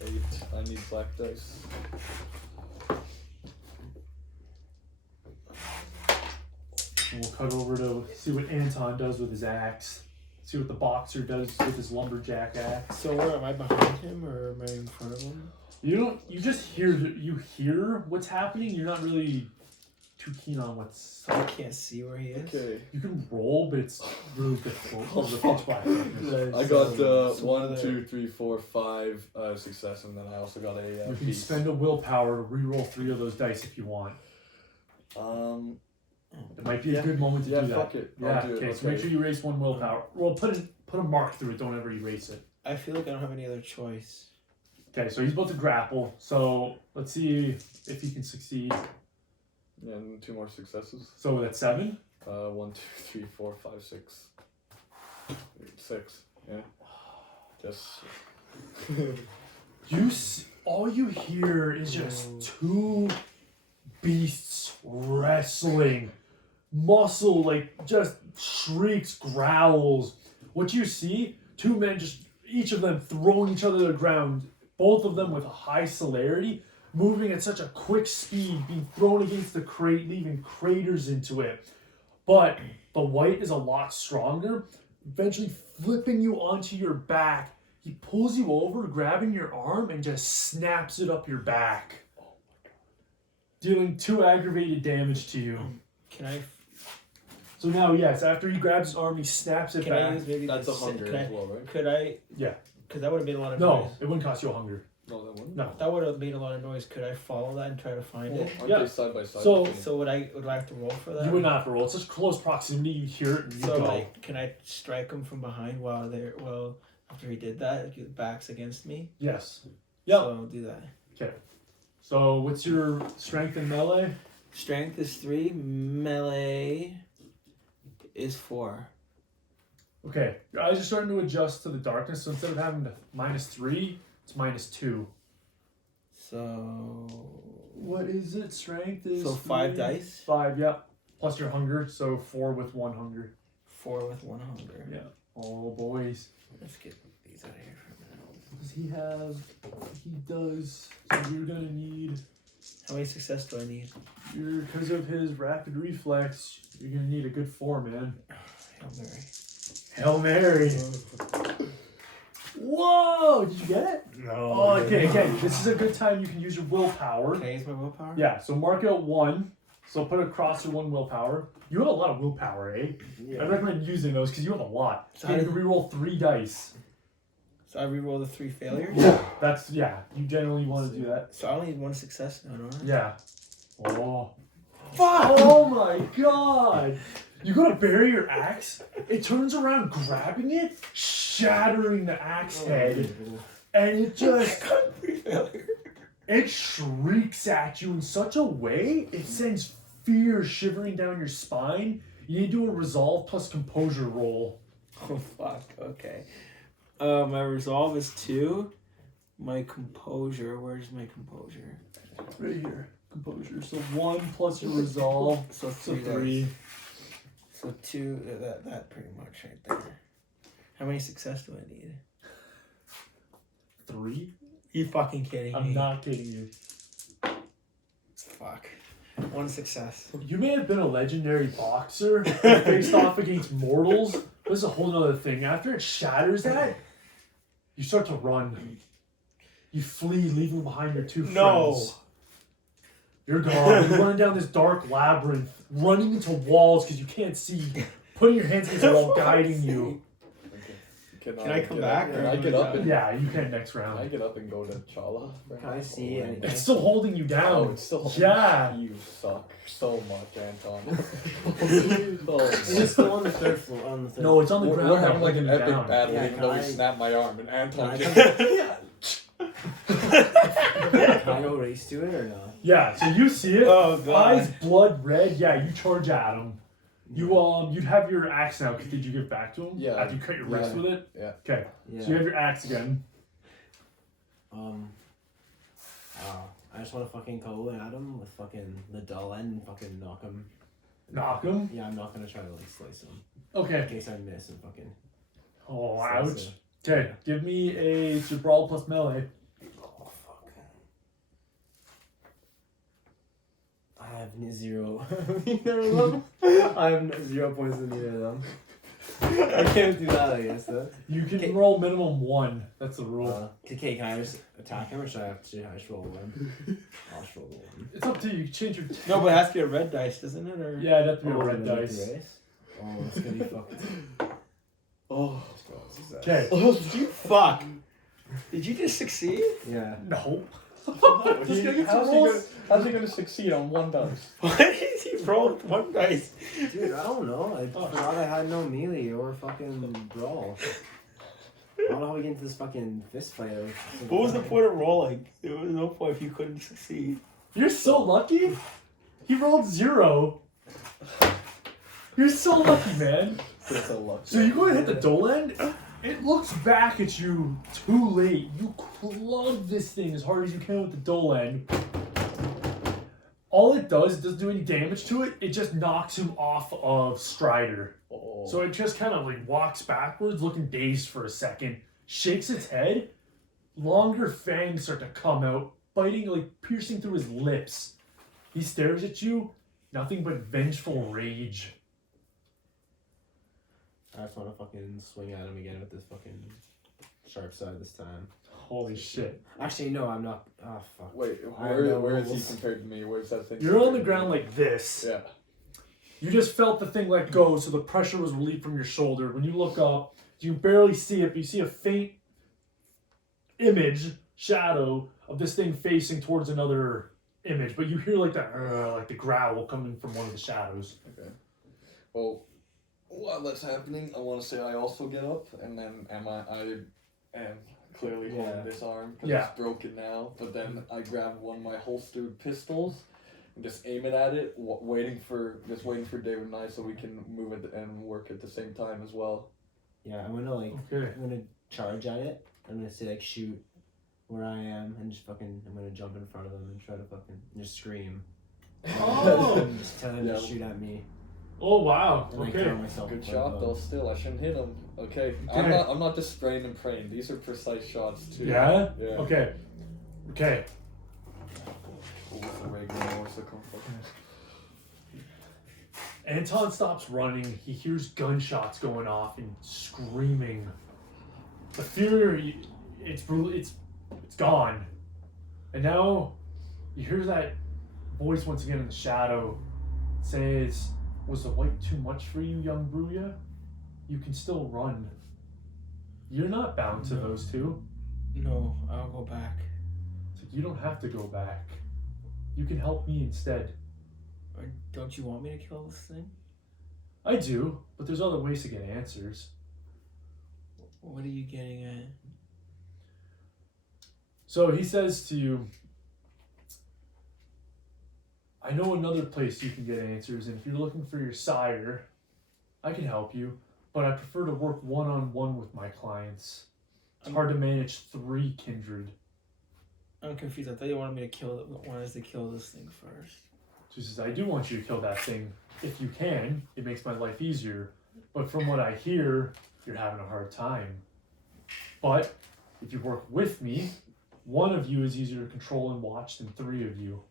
8. I need black dice. And we'll cut over to see what Anton does with his axe. See what the boxer does with his lumberjack axe. So where am I, behind him or am I in front of him? You just hear what's happening. You're not really too keen on what's. I can't see where he is. Okay. You can roll, but it's really difficult because of the pitch black darkness. I got So 1, other- 2, 3, 4, 5 success, and then I also got a You can piece. spend a willpower to re-roll 3 of those dice if you want. It might be a good moment to Yeah, do that. fuck it. I'll Yeah. do it, Okay. So make sure you erase 1 willpower. Well, put a mark through it. Don't ever erase it. I feel like I don't have any other choice. Okay. So he's about to grapple. So let's see if he can succeed. And 2 more successes. So that's 7. 1, 2, 3, 4, 5, 6. 6. Yeah. Just. All you hear is just 2 beasts wrestling. Muscle, like, just shrieks, growls. What you see, 2 men just, each of them throwing each other to the ground, both of them with a high celerity, moving at such a quick speed, being thrown against the crate, leaving craters into it. But the white is a lot stronger, eventually flipping you onto your back. He pulls you over, grabbing your arm, and just snaps it up your back, dealing 2 aggravated damage to you. Can I? So now, yes, after he grabs his arm, he snaps it Can I back. use maybe That's the a hunger can I- as well, right? Could I? Yeah. Because that would have made a lot of No, noise. it wouldn't cost you a hunger. No, that wouldn't. No. That would have made a lot of noise. Could I follow that and try to find it? Aren't Yeah. they side by side? So- So would I have to roll for that? You would not have to roll. It's such close proximity. You hear it and you So go. like, can I strike him from behind while after he did that, his back's against me? Yes. Yep. So I'll do that. So what's your strength in melee? Strength is 3. Melee is 4. Okay, your eyes are starting to adjust to the darkness. So instead of having the -3, it's -2. So What is it? Strength is 5 3. dice. 5, yep. Plus your hunger, so 4 with 1 hunger. 4 with 1 hunger. Yeah. Oh, boys. Let's get these out of here for a minute. Does he have? He does. So you're gonna need. How many success do I need? Because of his rapid reflex, you're gonna need a good 4, man. Hail Mary. Hail Mary. Whoa! Did you get it? No. Oh, okay. Again, this is a good time you can use your willpower. Can I use my willpower? Yeah. So mark out 1. So put across your 1 willpower. You have a lot of willpower, eh? Yeah. I recommend using those because you have a lot. So So you how can reroll 3 dice. So I reroll the 3 failures? Yeah. You generally want to do that. So I only need 1 success now, don't I? Yeah. Oh. Fuck! Oh my god! You gotta bury your axe. It turns around, grabbing it, shattering the axe head, and it just 3 failure. it shrieks at you in such a way it sends fear shivering down your spine. You need to do a resolve plus composure roll. Oh fuck, okay. My resolve is 2. My composure, where's my composure? Right here. Composure. So 1 plus your resolve. So So 3. 3. So 2, that pretty much right there. How many success do I need? 3? You fucking kidding me? I'm not kidding you. Fuck. 1 success. You may have been a legendary boxer who faced off against mortals. This is a whole other thing. After it shatters that, you start to run. You flee, leaving behind your 2 friends. No. You're gone. You're running down this dark labyrinth, running into walls because you can't see, putting your hands against the wall, guiding you. Can I come back, Can or I do get we up go? and Yeah, you can next Can I round. get up and go to Chala? Can I see any- It's still holding you Oh, down. it's still. Yeah. You suck so much, Anton. It's still on the 3rd floor. On the 3rd. No, it's on the ground. We're having like an holding you epic down. battle, Yeah, even can though he I- snapped my arm, and Anton Can just. Can I go race to it or not? Yeah, so you see it. Oh, God. Eyes blood red. Yeah, you charge at him. You'd have your axe now. Did you give back to him? Yeah. After you cut your wrist Yeah. with it. Yeah. Okay. Yeah. So you have your axe again. I just want to fucking go at him with fucking the dull end and fucking knock him. Knock him. Yeah, I'm not gonna try to like slice him in Okay. case I miss and fucking. Oh, So ouch. it's Okay, give me it's your brawl plus melee. Oh fuck. I have zero. Neither of them. I have 0 points in either of them. I can't do that, I guess, though. You can Okay. roll minimum 1. That's the rule. Okay, can I just attack him or should I just roll 1? I'll just roll the 1. It's up to you. You can change your. No, but it has to be a red dice, doesn't it? Or Yeah, it'd have to be a Oh, red is it gonna be dice. race? Oh, it's gonna be fucked. Oh. Okay. Oh, did you fuck? Did you just succeed? Yeah. No. How's Just gonna get how's some he rolls. how's he gonna succeed on 1 dice? Why did he roll with 1 dice? Dude, I don't know. I forgot I had no melee or fucking brawl. I don't know how we get into this fucking fist fight. What was the point of rolling? There was no point if you couldn't succeed. You're so lucky. He rolled 0. You're so lucky, man. That's a luck. So you go and hit the dole end. It looks back at you too late. You club this thing as hard as you can with the dole end. All it doesn't do any damage to it. It just knocks him off of Strider. Oh. So it just kind of like walks backwards, looking dazed for a second, shakes its head. Longer fangs start to come out, biting, like piercing through his lips. He stares at you, nothing but vengeful rage. I just want to fucking swing at him again with this fucking sharp side this time. Holy shit. Actually, no, I'm not. Oh, fuck. Wait, I know where is he rules. compared to me? Where's that thing? You're on the compared to ground me? like this. Yeah. You just felt the thing let go, so the pressure was relieved from your shoulder. When you look up, you barely see it, but you see a faint image, shadow of this thing facing towards another image. But you hear like the growl coming from one of the shadows. Okay. Well, while that's happening, I want to say I also get up, and then I am clearly holding this arm because Yeah. it's broken now. But then I grab one of my holstered pistols and just aim it at it, waiting for David and I so we can move it and work at the same time as well. Yeah, I'm gonna like. Okay. I'm gonna charge at it. I'm gonna say like shoot where I am and just fucking. I'm gonna jump in front of them and try to fucking just scream. Oh. And just tell them Yeah. to shoot at me. Oh wow. And like Okay. throw myself. Good in front shot of though. them. Still, I shouldn't hit him. Okay. Okay. I'm not just spraying and praying. These are precise shots too. Yeah? Yeah. Okay. Okay. What's the regular? What's the comfort? Anton stops running. He hears gunshots going off and screaming. The fear, it's gone. And now you hear that voice once again in the shadow. Says, "Was the white too much for you, young Bruya? You can still run. You're not bound to those two. No, I'll go back. It's like, you don't have to go back. You can help me instead." Or don't you want me to kill this thing? I do, but there's other ways to get answers. What are you getting at? So he says to you, "I know another place you can get answers, and if you're looking for your sire, I can help you, but I prefer to work one-on-one with my clients. It's hard to manage 3 kindred." I'm confused. I thought you wanted me to wanted us to kill this thing first. She says, "I do want you to kill that thing. If you can, it makes my life easier. But from what I hear, you're having a hard time. But if you work with me, one of you is easier to control and watch than 3 of you."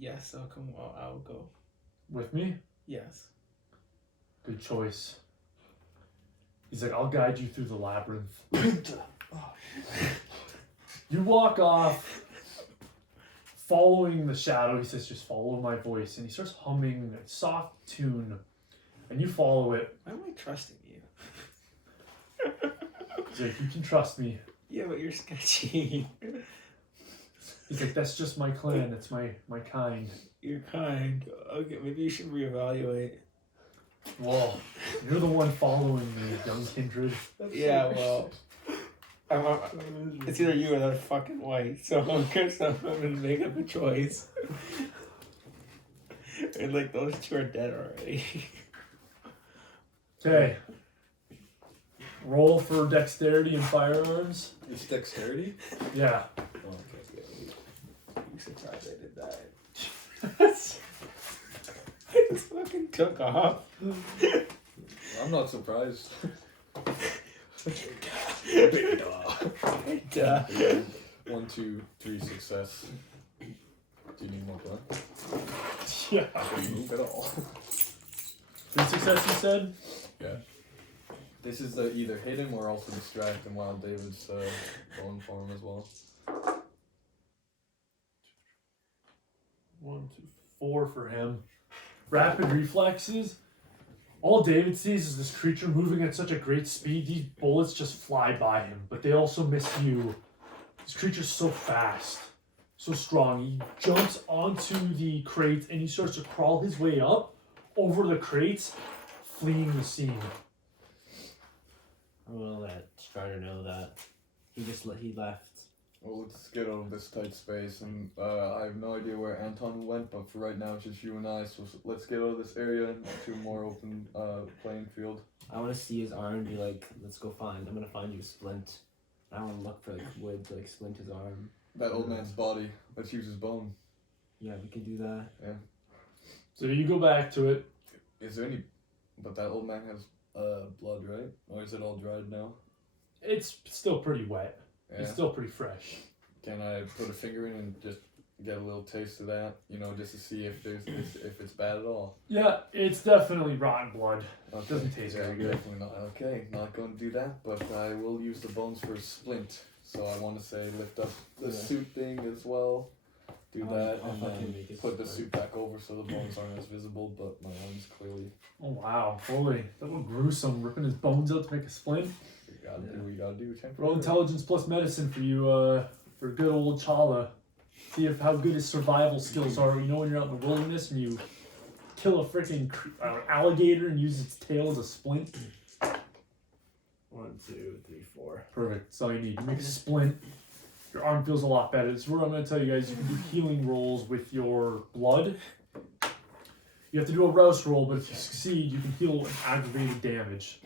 Yes, I'll come. I'll go. With me? Yes. Good choice. He's like, "I'll guide you through the labyrinth." You walk off, following the shadow. He says, "Just follow my voice." And he starts humming a soft tune. And you follow it. Why am I trusting you? He's like, "You can trust me." Yeah, but you're sketchy. He's like, "That's just my clan. That's my kind." You're kind. Okay, maybe you should reevaluate. Well, you're the one following me, young kindred. Yeah, well, it's either you or that fucking white. So I guess I'm gonna make up a choice. And like those 2 are dead already. Okay. Roll for dexterity and firearms. It's dexterity? Yeah. Oh, okay, yeah. You surprised I did that. I took off. I'm not surprised. Duh. 1, 2, 3 success. Do you need more blood? Yeah. I didn't move at all. 3 success, you said? Yeah. This is either hit him or also distract him while David's going for him as well. 1, 2, 4 for him. Rapid reflexes. All David sees is this creature moving at such a great speed. These bullets just fly by him, but they also miss you. This creature's so fast, so strong. He jumps onto the crates and he starts to crawl his way up over the crates, fleeing the scene. I will let Strider know that he left. Well, let's get out of this tight space, and I have no idea where Anton went, but for right now it's just you and I, so let's get out of this area and to a more open playing field. I want to see his arm and be like, I'm gonna find you a splint. I want to look for like wood to like splint his arm. That old man's body, let's use his bone. Yeah, we can do that. Yeah. So you go back to it. Is there any, but that old man has blood, right? Or is it all dried now? It's still pretty wet. Yeah. It's still pretty fresh. Can I put a finger in and just get a little taste of that? You know, just to see if if it's bad at all. Yeah, it's definitely rotten blood. Okay. Doesn't taste very good. Definitely not. Okay, not going to do that, but I will use the bones for a splint. So I want to say lift up the suit thing as well. Do that I'll and fucking then make it put the splint. suit back over so the bones aren't as visible, but my arm's clearly. Oh wow, holy, that was gruesome. Ripping his bones out to make a splint. We gotta do temporary. Roll intelligence plus medicine for you, for good old Chala. See if how good his survival skills are. You know when you're out in the wilderness and you kill a freaking alligator and use its tail as a splint. 1, 2, 3, 4. Perfect. That's all you need. You make a splint. Your arm feels a lot better. This is where I'm going to tell you guys you can do healing rolls with your blood. You have to do a rouse roll, but if you succeed, you can heal an aggravated damage.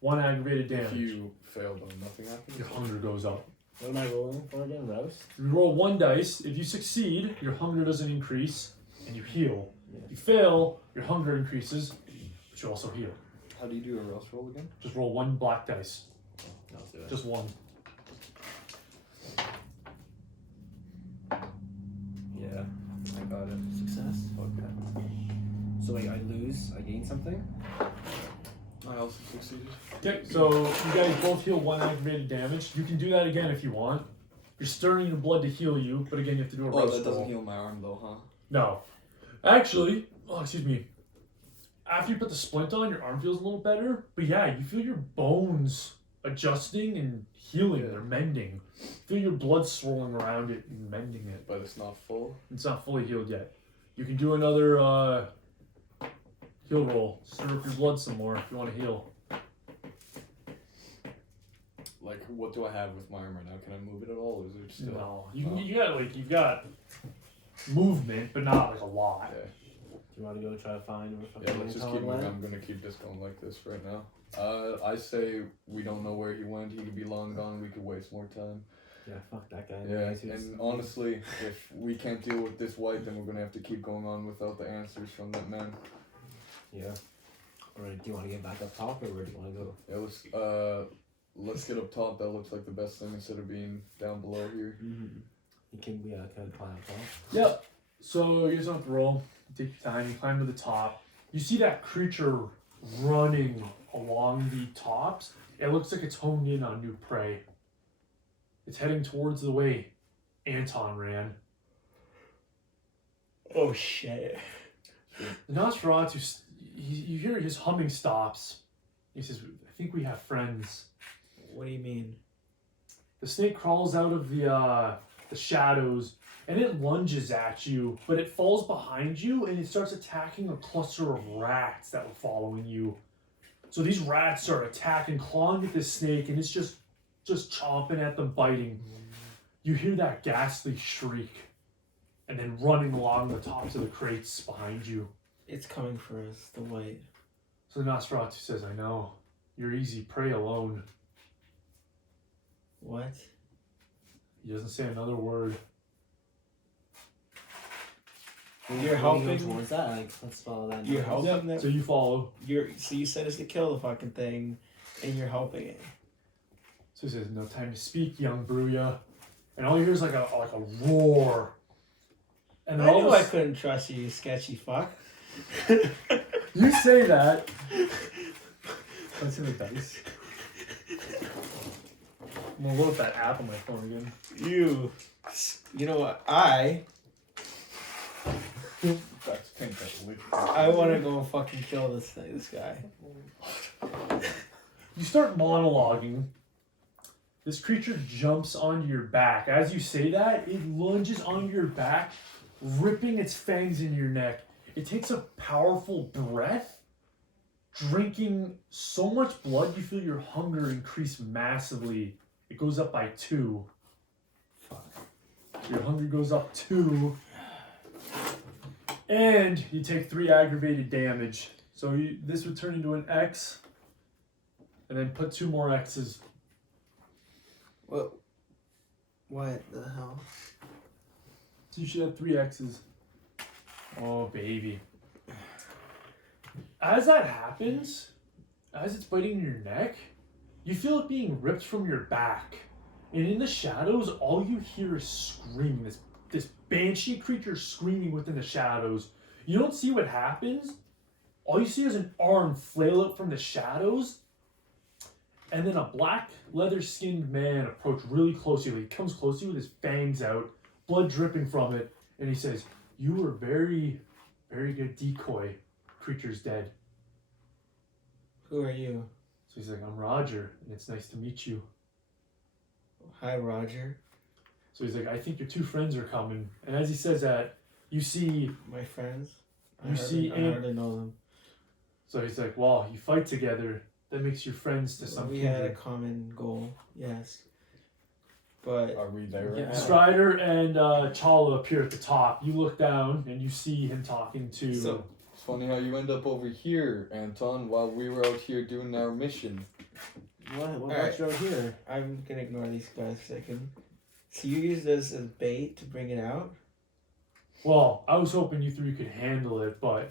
1 aggravated damage. If you fail, though, nothing happens. Your hunger goes up. What am I rolling for again? Roast? You roll 1 dice. If you succeed, your hunger doesn't increase, and you heal. Yeah. If you fail, your hunger increases, but you also heal. How do you do a rouse roll again? Just roll 1 black dice. Let's do it. Just 1. Yeah, I got it. Success? Okay. So wait, I lose, I gain something? I also succeeded. Okay, so you guys both heal 1 aggravated damage. You can do that again if you want. You're stirring your blood to heal you, but again you have to do a Oh, rouse that doesn't roll. heal my arm though, huh? No. Actually, excuse me. After you put the splint on, your arm feels a little better. But yeah, you feel your bones adjusting and healing. Yeah. They're mending. Feel your blood swirling around it and mending it. But it's not full. It's not fully healed yet. You can do another heal roll. Stir up your blood some more if you want to heal. Like, what do I have with my arm right now? Can I move it at all? Or is it still? No, you've got movement, but not like a lot. Yeah. Do you want to go try to find where Yeah, fucking let's just Anton keep moving. went? I'm gonna keep this going like this right now. I say we don't know where he went. He could be long gone. We could waste more time. Yeah, fuck that guy. Yeah, He's- and honestly, if we can't deal with this white, then we're gonna have to keep going on without the answers from that man. Yeah. Or do you want to get back up top, or where do you want to go? Yeah, let's get up top. That looks like the best thing instead of being down below here. Mm-hmm. You can climb up top. Yep. So you guys don't have to roll. You take your time. You climb to the top. You see that creature running along the tops. It looks like it's honed in on new prey. It's heading towards the way Anton ran. Oh shit. The Nosferatu, you hear his humming stops. He says, "I think we have friends." What do you mean? The snake crawls out of the shadows and it lunges at you, but it falls behind you and it starts attacking a cluster of rats that were following you. So these rats start attacking, clawing at this snake, and it's just chomping at them, biting. You hear that ghastly shriek, and then running along the tops of the crates behind you. It's coming for us, the white. So the Nosferatu says, "I know, you're easy prey alone." What? He doesn't say another word. You're Moving helping. towards that. Like, let's follow that. You're noise. helping Yeah. them. So you follow. So you said us to kill the fucking thing, and you're helping it. So he says, "No time to speak, young Bruya," and all you hear is like a roar. And I then all knew of I a s- couldn't trust you, you sketchy fuck. you say that. Let's see the dice. I'm gonna load up that app on my phone again. You know what? That's pink. That's wicked. I want to go and fucking kill this guy. You start monologuing. This creature jumps onto your back. As you say that, it lunges onto your back, ripping its fangs into your neck. It takes a powerful breath, drinking so much blood you feel your hunger increase massively. It goes up by 2. Fuck. Your hunger goes up 2. And you take 3 aggravated damage. So this would turn into an X. And then put 2 more X's. What the hell? So you should have 3 X's. Oh, baby. As that happens, as it's biting your neck, you feel it being ripped from your back. And in the shadows, all you hear is screaming. This banshee creature screaming within the shadows. You don't see what happens. All you see is an arm flail out from the shadows. And then a black leather-skinned man approach really closely. He comes close to you with his fangs out, blood dripping from it, and he says, "You were very, very good decoy. Creature's dead." Who are you? So he's like, "I'm Roger, and it's nice to meet you." Hi, Roger. So he's like, "I think your 2 friends are coming." And as he says that, you see, My friends. You see I hardly know them. so he's like, "Well, you fight together. That makes you friends to some We had a kindred." common goal, yes. But Are we there right Yeah. now? Strider and Chala appear at the top. You look down and you see him talking to. So- It's funny how you end up over here, Anton, while we were out here doing our mission. What brought Alright. you out here? I'm gonna ignore these guys for a second. So you used this as bait to bring it out? Well, I was hoping you 3 could handle it, but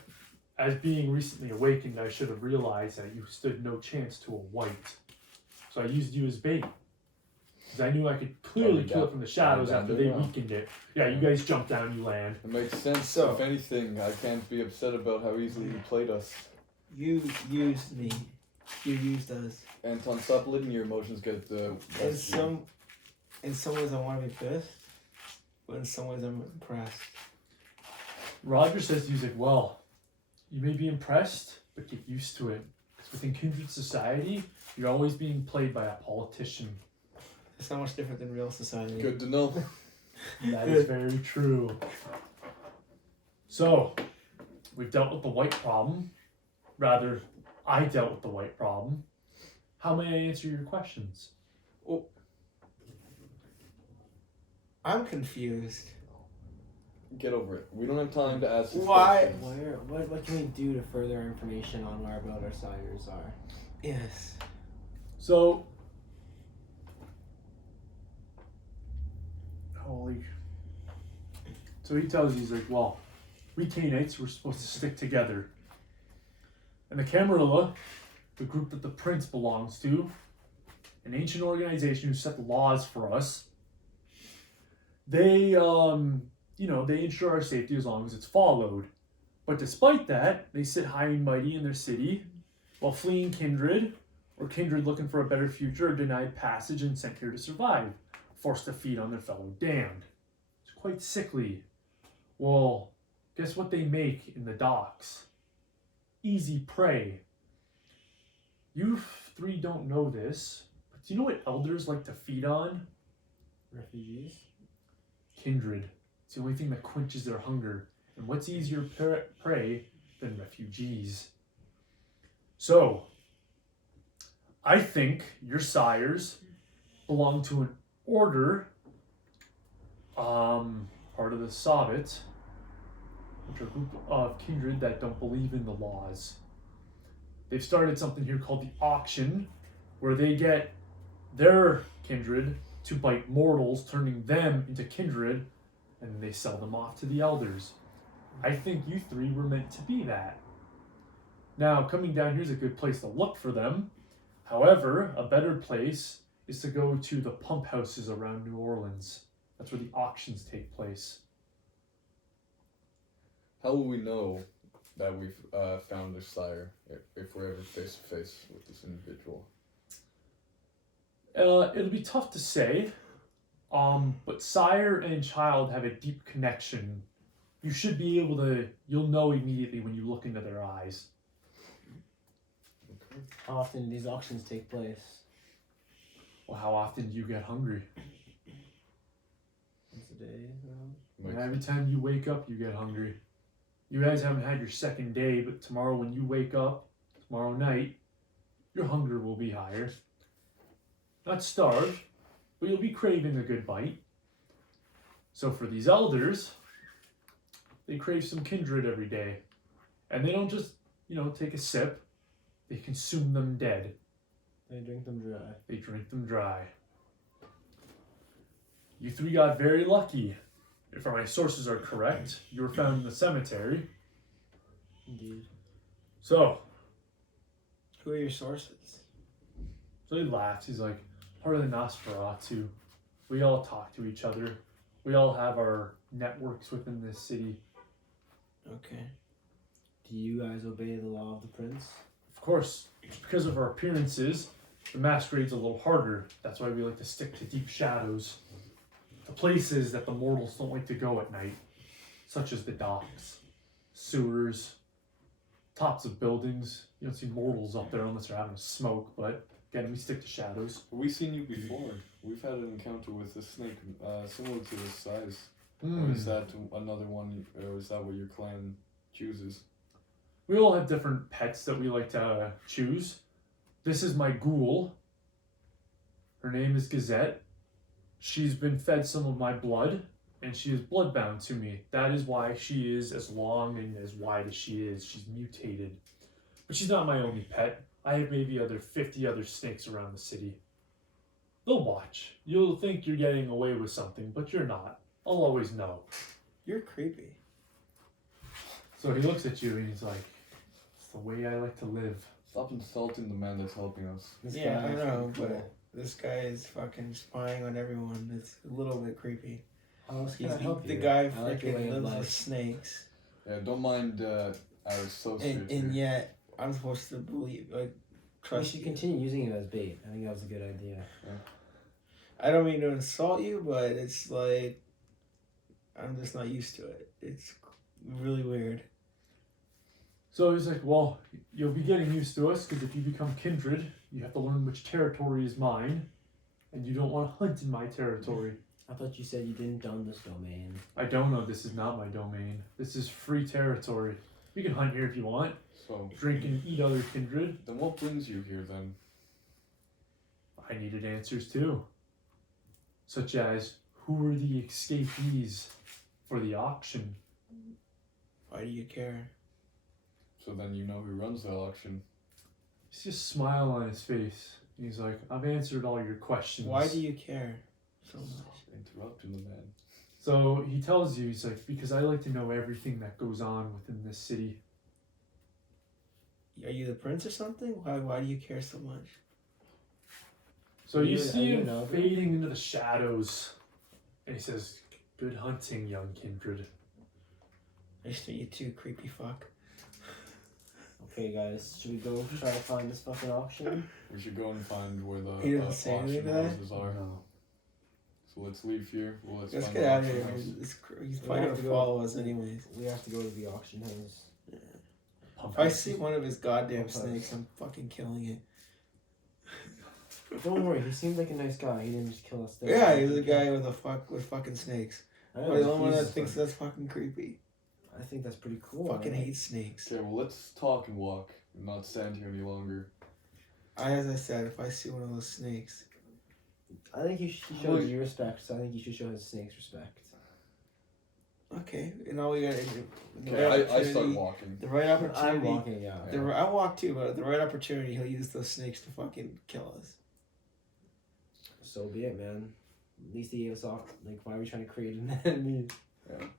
as being recently awakened, I should have realized that you stood no chance to a white. So I used you as bait. Because I knew I could clearly kill it from the shadows down after there they now. weakened it. Yeah, you guys jump down, you land. It makes sense. So- If anything, I can't be upset about how easily you played us. You used me. You used us. Anton, stop letting your emotions get the In best of you. in some ways I want to be pissed, but in some ways I'm impressed. Roger says to you, he's like, "Well, you may be impressed, but get used to it. Because within kindred society, you're always being played by a politician." It's not much different than real society. Good to know. That is very true. So, we've dealt with the white problem. Rather, I dealt with the white problem. How may I answer your questions? I'm confused. Get over it. We don't have time to ask these Why? questions. What can we do to further information on whereabout our sires are? Yes. So, holy. So he tells you, he's like, "Well, we Canaanites were supposed to stick together. And the Camarilla, the group that the prince belongs to, an ancient organization who set the laws for us, they, they ensure our safety as long as it's followed. But despite that, they sit high and mighty in their city, while fleeing kindred, or kindred looking for a better future, are denied passage and sent here to survive, forced to feed on their fellow damned. It's quite sickly. Well, guess what they make in the docks? Easy prey. You 3 don't know this, but do you know what elders like to feed on? Refugees? Kindred. It's the only thing that quenches their hunger. And what's easier prey than refugees? So, I think your sires belong to an order, part of the Soviet, which are a group of kindred that don't believe in the laws. They've started something here called the auction, where they get their kindred to bite mortals, turning them into kindred, and then they sell them off to the elders. I think you three were meant to be that. Now, coming down here is a good place to look for them. However, a better place is to go to the pump houses around New Orleans. That's where the auctions take place. How will we know that we've found their sire if we're ever face to face with this individual? It'll be tough to say, but sire and child have a deep connection. You should be able to, you'll know immediately when you look into their eyes. Okay. How often do these auctions take place? Well, how often do you get hungry? Once a day? And every time you wake up, you get hungry. You guys haven't had your second day, but tomorrow when you wake up, tomorrow night, your hunger will be higher. Not starved, but you'll be craving a good bite. So for these elders, they crave some kindred every day. And they don't just, take a sip. They consume them dead. They drink them dry. They drink them dry. You three got very lucky. If my sources are correct, you were found in the cemetery. Indeed. So Who are your sources? he laughs. He's like, part of the Nosferatu. We all talk to each other. We all have our networks within this city. Okay. Do you guys obey the law of the prince? Of course, because of our appearances, the masquerade's a little harder. That's why we like to stick to deep shadows. The places that the mortals don't like to go at night, such as the docks, sewers, tops of buildings. You don't see mortals up there unless they're having a smoke, but again, we stick to shadows. We've seen you before. We've had an encounter with a snake similar to this size. Or Hmm. is that another one, or is that what your clan chooses? We all have different pets that we like to choose. This is my ghoul. Her name is Gazette. She's been fed some of my blood, and she is bloodbound to me. That is why she is as long and as wide as she is. She's mutated. But she's not my only pet. I have maybe 50 other snakes around the city. They'll watch. You'll think you're getting away with something, but you're not. I'll always know. You're creepy. So he looks at you and he's like, it's the way I like to live. Stop insulting the man that's helping us. This Yeah, I guy's know, pretty but this guy is fucking spying on everyone. It's a little bit creepy. How else can He's I help the you? guy I like your way freaking of lives with life. snakes. Yeah, don't mind our associates. And here. yet, I'm supposed to believe, We trust should you. continue using it as bait. I think that was a good idea. I don't mean to insult you, but it's like, I'm just not used to it. It's really weird. So he's like, well, you'll be getting used to us because if you become kindred, you have to learn which territory is mine, and you don't want to hunt in my territory. I thought you said you didn't own this domain. I don't know. This is not my domain. This is free territory. You can hunt here if you want. So, Drink and eat other kindred. then what brings you here then? I needed answers too. Such as, who were the escapees for the auction? Why do you care? So then you know who runs the auction. He's just a smile on his face. He's like, I've answered all your questions. Why do you care so much? Stop interrupting the man. So he tells you, he's like, because I like to know everything that goes on within this city. Are you the prince or something? Why do you care so much? So you Are see you him an elder? fading into the shadows. And he says, good hunting, young kindred. Nice to meet you too, creepy fuck. Okay, guys, should we go try to find this fucking auction? We should go and find where the He doesn't say anything auction to that? houses are. No. So let's leave here. Well, let's Let's find get the out of auction here. house. He's We probably have gonna to go. follow us anyways. We have to go to the auction house. If I see one of his goddamn Okay. snakes, I'm fucking killing it. Don't worry, he seemed like a nice guy. He didn't just kill us there. Yeah, he's a guy with fucking snakes. I I'm know, the only one that he's- thinks that's fucking creepy. I think that's pretty cool. Fucking I like- hate snakes. Okay, well, let's talk and walk and not stand here any longer. As I said, if I see one of those snakes, I think he shows you respect, so I think you should show his snakes respect. okay, and all we gotta do. The Okay, right I start opportunity- walking. The right I'm opportunity. walking, yeah. I walk too, but at the right opportunity, he'll use those snakes to fucking kill us. So be it, man. At least he gave us off. Like, why are we trying to create an enemy?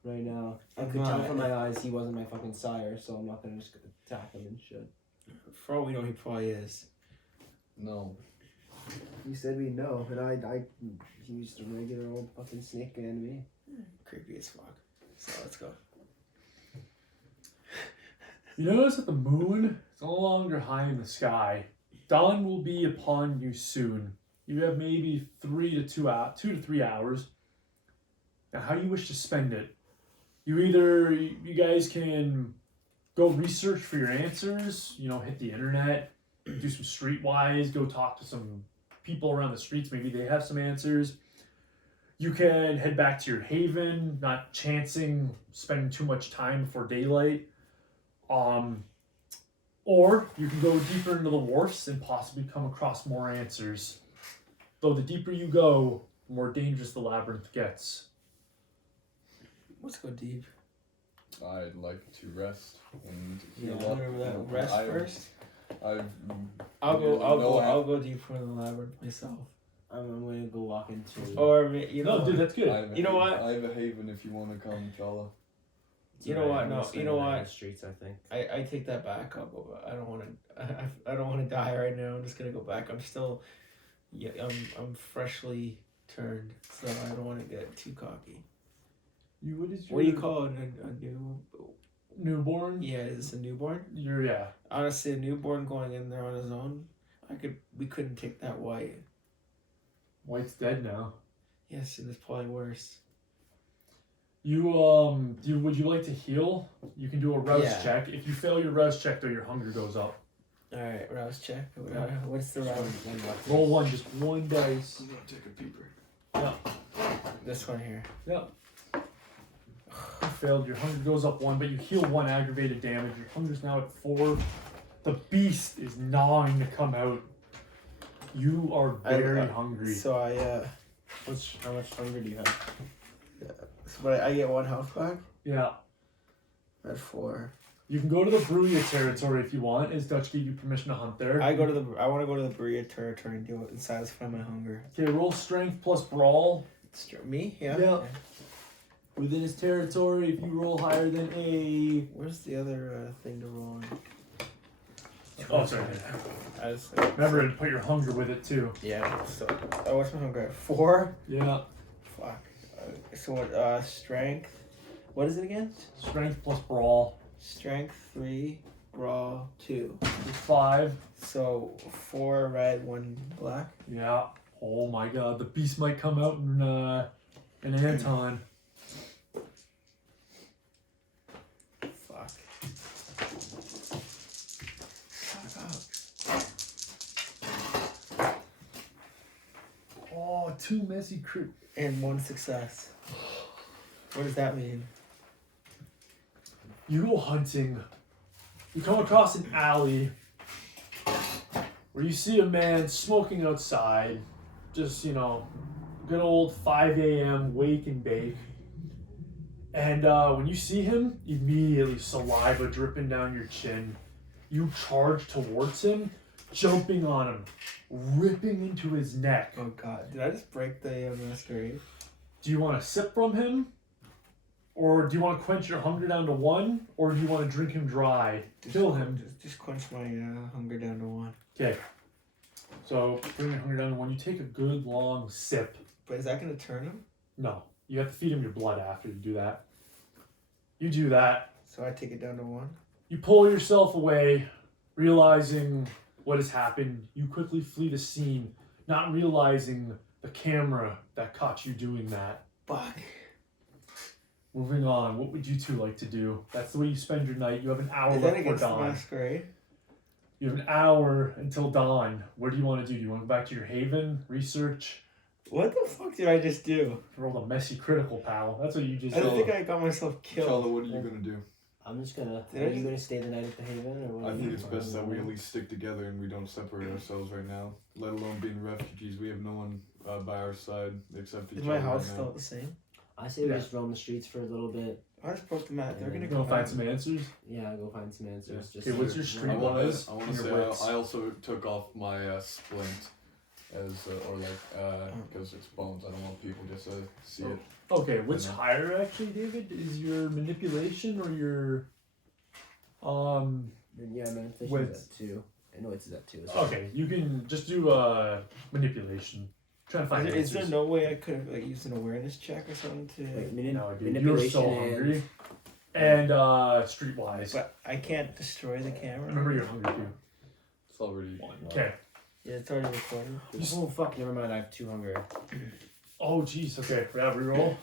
right now. I I'm could tell not. from my eyes he wasn't my fucking sire, so I'm not gonna just attack him and shit. For all we know, he probably is. No. You said we know, and he was just a regular old fucking snake enemy. Creepy as fuck. So let's go. You notice that the moon is no longer high in the sky. Dawn will be upon you soon. You have maybe 2 to 3 hours. Now, how do you wish to spend it? You guys can go research for your answers. Hit the internet, do some streetwise, go talk to some people around the streets. Maybe they have some answers. You can head back to your haven, not chancing spending too much time before daylight. Or you can go deeper into the wharfs and possibly come across more answers. Though the deeper you go, the more dangerous the labyrinth gets. Let's go deep. I'd like to rest and Yeah, heal up. whatever that. Rest first. I'll go deeper in the labyrinth myself. I'm gonna go walk into. Or No, dude, that's good. You know what? I have a haven if you want to come, Chala. You know what? No, you know what? The streets, I think. I take that back. I'll go back. I don't want to die right now. I'm just gonna go back. I'm still, yeah. I'm freshly turned, so I don't want to get too cocky. What do you call it? A new Newborn? Yeah, is this a newborn? Yeah. Honestly, a newborn going in there on his own, we couldn't take that white. White's dead now. Yes, and it's probably worse. Would you like to heal? You can do a rouse Yeah. check. If you fail your rouse check, though, your hunger goes up. All right, rouse check. What's the rouse? Roll one, just one dice. I'm gonna take a peeper. This one here. Yep. You failed. Your hunger goes up 1, but you heal 1 aggravated damage. Your hunger's now at 4. The beast is gnawing to come out. You are very hungry. So How much hunger do you have? but I get 1 health back Yeah. at 4. You can go to the Bruya territory if you want, as Dutch gave you permission to hunt there. I want to go to the Berea territory and do it and satisfy my hunger. Okay, roll strength plus brawl. Me? Yeah. Yeah. Within his territory, if you roll higher than a... Where's the other thing to roll on? Oh, sorry. Remember to put your hunger with it, too. Yeah. So, what's my hunger at? 4? Yeah. Fuck. So what? Strength. What is it again? Strength plus brawl. Strength 3, brawl 2. 5. So 4 red, 1 black. Yeah. Oh my god, the beast might come out in Anton. Fuck. Oh, 2 messy crit. And 1 success. What does that mean? You go hunting. You come across an alley where you see a man smoking outside. Just, good old 5 a.m. wake and bake. And when you see him, immediately saliva dripping down your chin. You charge towards him, jumping on him, ripping into his neck. Oh god, did I just break the masquerade? Do you want to sip from him? Or do you want to quench your hunger down to 1? Or do you want to drink him dry? Kill him. Just quench my hunger down to 1. Okay. So, bring your hunger down to 1. You take a good long sip. But is that going to turn him? No. You have to feed him your blood after you do that. You do that. So I take it down to 1? You pull yourself away, realizing what has happened. You quickly flee the scene, not realizing the camera that caught you doing that. Fuck. Moving on, what would you two like to do? That's the way you spend your night. You have an hour Is that before against the dawn. masquerade? You have an hour until dawn. What do you want to do? Do you want to go back to your haven, research? What the fuck did I just do? Roll a messy critical, pal. That's what you just I did. don't think I got myself killed. Chala, what are you gonna do? I'm just gonna. Did Are I you just- gonna stay the night at the Haven, or what? I are think you it's best that we planning at on least stick together and we don't separate ourselves right now. Let alone being refugees. We have no one by our side except each Is other. my house right still now. the same? doing? I say we Yeah. just roam the streets for a little bit. I just broke the mat. They're gonna Go come find out. some answers. Yeah, go find some answers. Just Okay, what's your I street want was to and say your wits? I also took off my splint as or because it's bones. I don't want people just to see it. Okay, what's higher actually, David? Is your manipulation or your Yeah, manipulation's Wits. at 2. I know it's at 2. Okay, you can just do manipulation. Try to find Is there answers. no way I could have like used an awareness check or something to? Wait, No, dude, you're manipulation so hungry. And streetwise. But I can't destroy the camera. Remember you're hungry too. It's already. Okay. Yeah, it's already recording. Oh fuck! Never mind. I have 2 hunger. Oh jeez. Okay. Yeah. Reroll.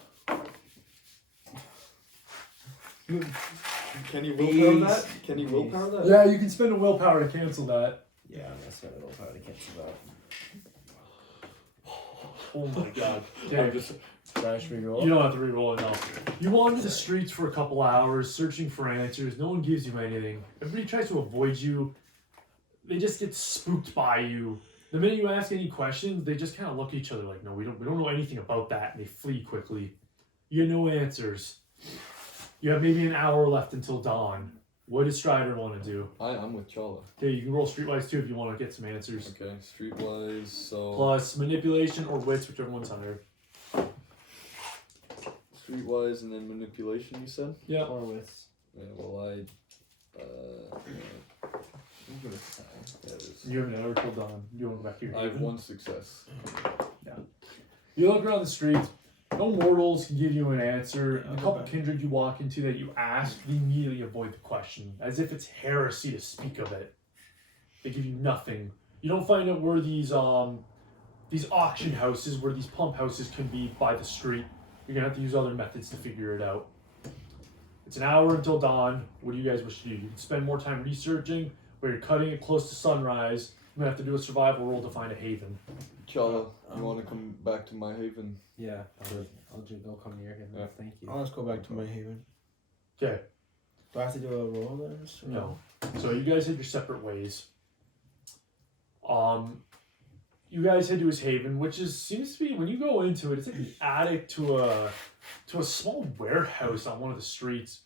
Can you willpower that? Can you willpower that? Yeah, you can spend a willpower to cancel that. Yeah, I'm gonna spend a little power to cancel that. Oh my god. I'm Okay. just. Flash reroll. You don't have to reroll it now. You wander the streets for a couple hours, searching for answers. No one gives you anything. Everybody tries to avoid you. They just get spooked by you. The minute you ask any questions, they just kind of look at each other like, "No, we don't know anything about that," and they flee quickly. You get no answers. You have maybe an hour left until dawn. What does Strider want to do? I'm with Chala. Okay, you can roll Streetwise too if you want to get some answers. Okay, streetwise. So Plus manipulation or wits, whichever one's higher. streetwise and then manipulation. You said. Yeah. Or with. Yeah. Well, I'm gonna. Yeah, it is. You have an hour till dawn. You want to go back to your I have haven? 1 success. You look around the streets. No mortals can give you an answer. The couple Okay. kindred you walk into that you ask, they immediately avoid the question, as if it's heresy to speak of it. They give you nothing. You don't find out where these auction houses, where these pump houses can be by the street. You're gonna have to use other methods to figure it out. It's an hour until dawn. What do you guys wish to do? You can spend more time researching, or you're cutting it close to sunrise. I'm gonna have to do a survival roll to find a haven. Chala, you want to come back to my haven? Yeah, I'll come near him. Yeah. Thank you. I'll just go back to my haven. Okay. Do I have to do a roll then? No. So you guys head your separate ways. You guys head to his haven, which seems to be when you go into it, it's like the attic to a small warehouse on one of the streets.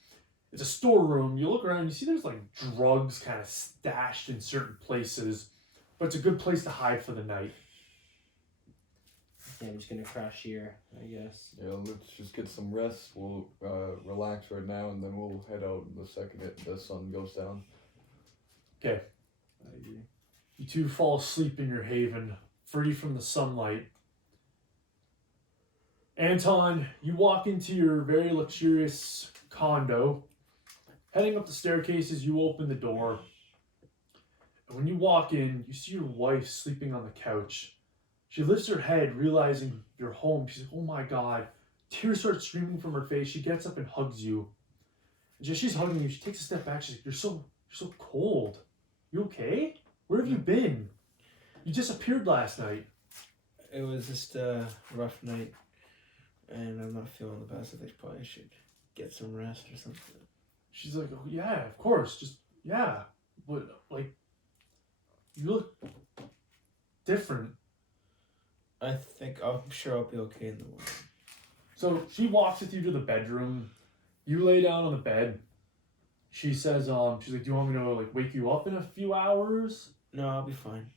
It's a storeroom. You look around, you see there's like drugs kind of stashed in certain places, but it's a good place to hide for the night. Yeah, I'm just gonna crash here, I guess. Yeah, let's just get some rest. We'll relax right now, and then we'll head out the second the sun goes down. Okay. I agree. You two fall asleep in your haven, free from the sunlight. Anton, you walk into your very luxurious condo. Heading up the staircases, you open the door. And when you walk in, you see your wife sleeping on the couch. She lifts her head, realizing you're home. She's like, "Oh my god." Tears start streaming from her face. She gets up and hugs you. And just she's hugging you, she takes a step back. She's like, You're so cold. You okay? Where have you been? You disappeared last night. It was just a rough night, and I'm not feeling the best. I think probably should get some rest or something. She's like, "Oh yeah, of course. Just yeah. But like, you look different." I'm sure I'll be okay in the morning. So she walks with you to the bedroom. You lay down on the bed. She says, she's like, "Do you want me to like wake you up in a few hours?" No, I'll be fine.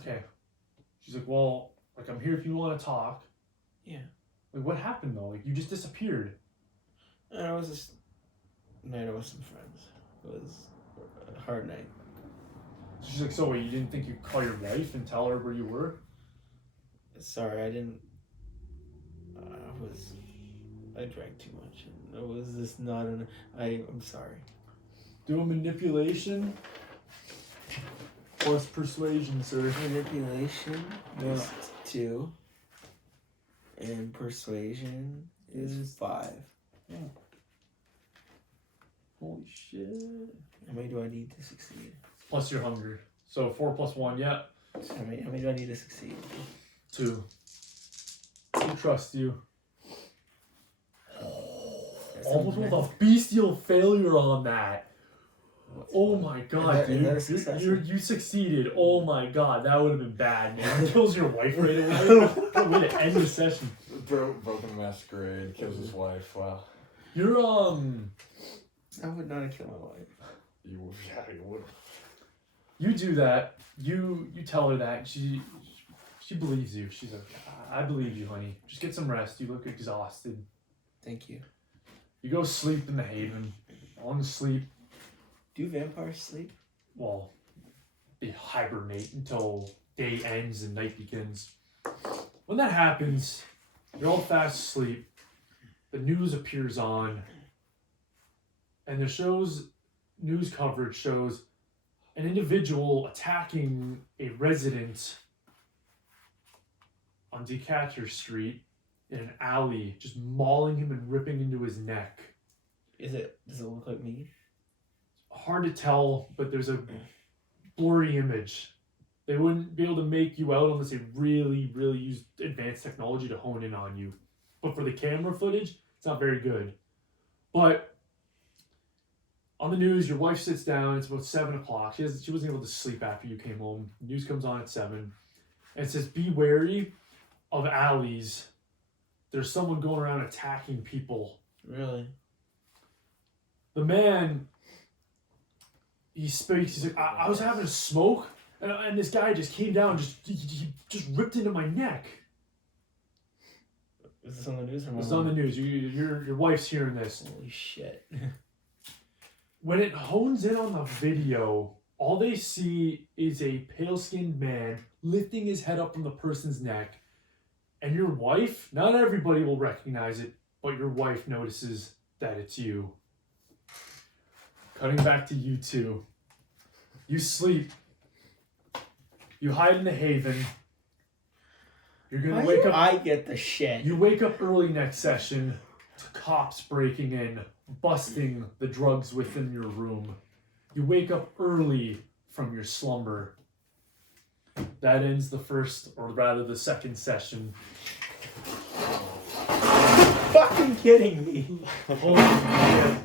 Okay. She's like, "Well, like I'm here if you want to talk." Yeah. Like, what happened though? Like, you just disappeared. And I was just night out with some friends. It was a hard night. So she's like, "So wait, you didn't think you'd call your wife and tell her where you were?" Sorry, I didn't. I drank too much. It was just not an. I'm sorry. Do a manipulation plus persuasion, sir. Manipulation is 2, and persuasion is 5. Holy shit. How many do I need to succeed? Plus your hunger. So 4 plus 1, yeah. How many do I need to succeed? 2. We trust you. Almost with a bestial failure on that. Oh my god, Is that a dude. success? You succeeded. Oh my god, that would have been bad, man. Kills your wife right away. Good way to end the session. Broken masquerade kills his wife. Wow. You're I would not have killed my wife. You would. you do that. You tell her that. She She believes you. She's like, I believe you, honey. Just get some rest. You look exhausted. Thank you. You go sleep in the Haven. On sleep. Do vampires sleep? Well, they hibernate until day ends and night begins. When that happens, you're all fast asleep. The news appears on, and news coverage shows an individual attacking a resident on Decatur Street in an alley, just mauling him and ripping into his neck. Does it look like me? Hard to tell, but there's a blurry image. They wouldn't be able to make you out unless they really, really used advanced technology to hone in on you. But for the camera footage, it's not very good. But on the news, your wife sits down. It's about 7 o'clock. She wasn't able to sleep after you came home. News comes on at 7. And it says, be wary of alleys. There's someone going around attacking people. Really? The man, he speaks. He's like, I was having a smoke, and this guy just came down, he just ripped into my neck. Is this on the news? It's on the news. Your wife's hearing this. Holy shit. When it hones in on the video, all they see is a pale-skinned man lifting his head up from the person's neck. And your wife, not everybody will recognize it, but your wife notices that it's you. Cutting back to you two. You sleep. You hide in the Haven. You're gonna wake up. I get the shit. You wake up early next session to cops breaking in, busting the drugs within your room. You wake up early from your slumber. That ends the first, or rather the second session. Fucking kidding me. Holy shit.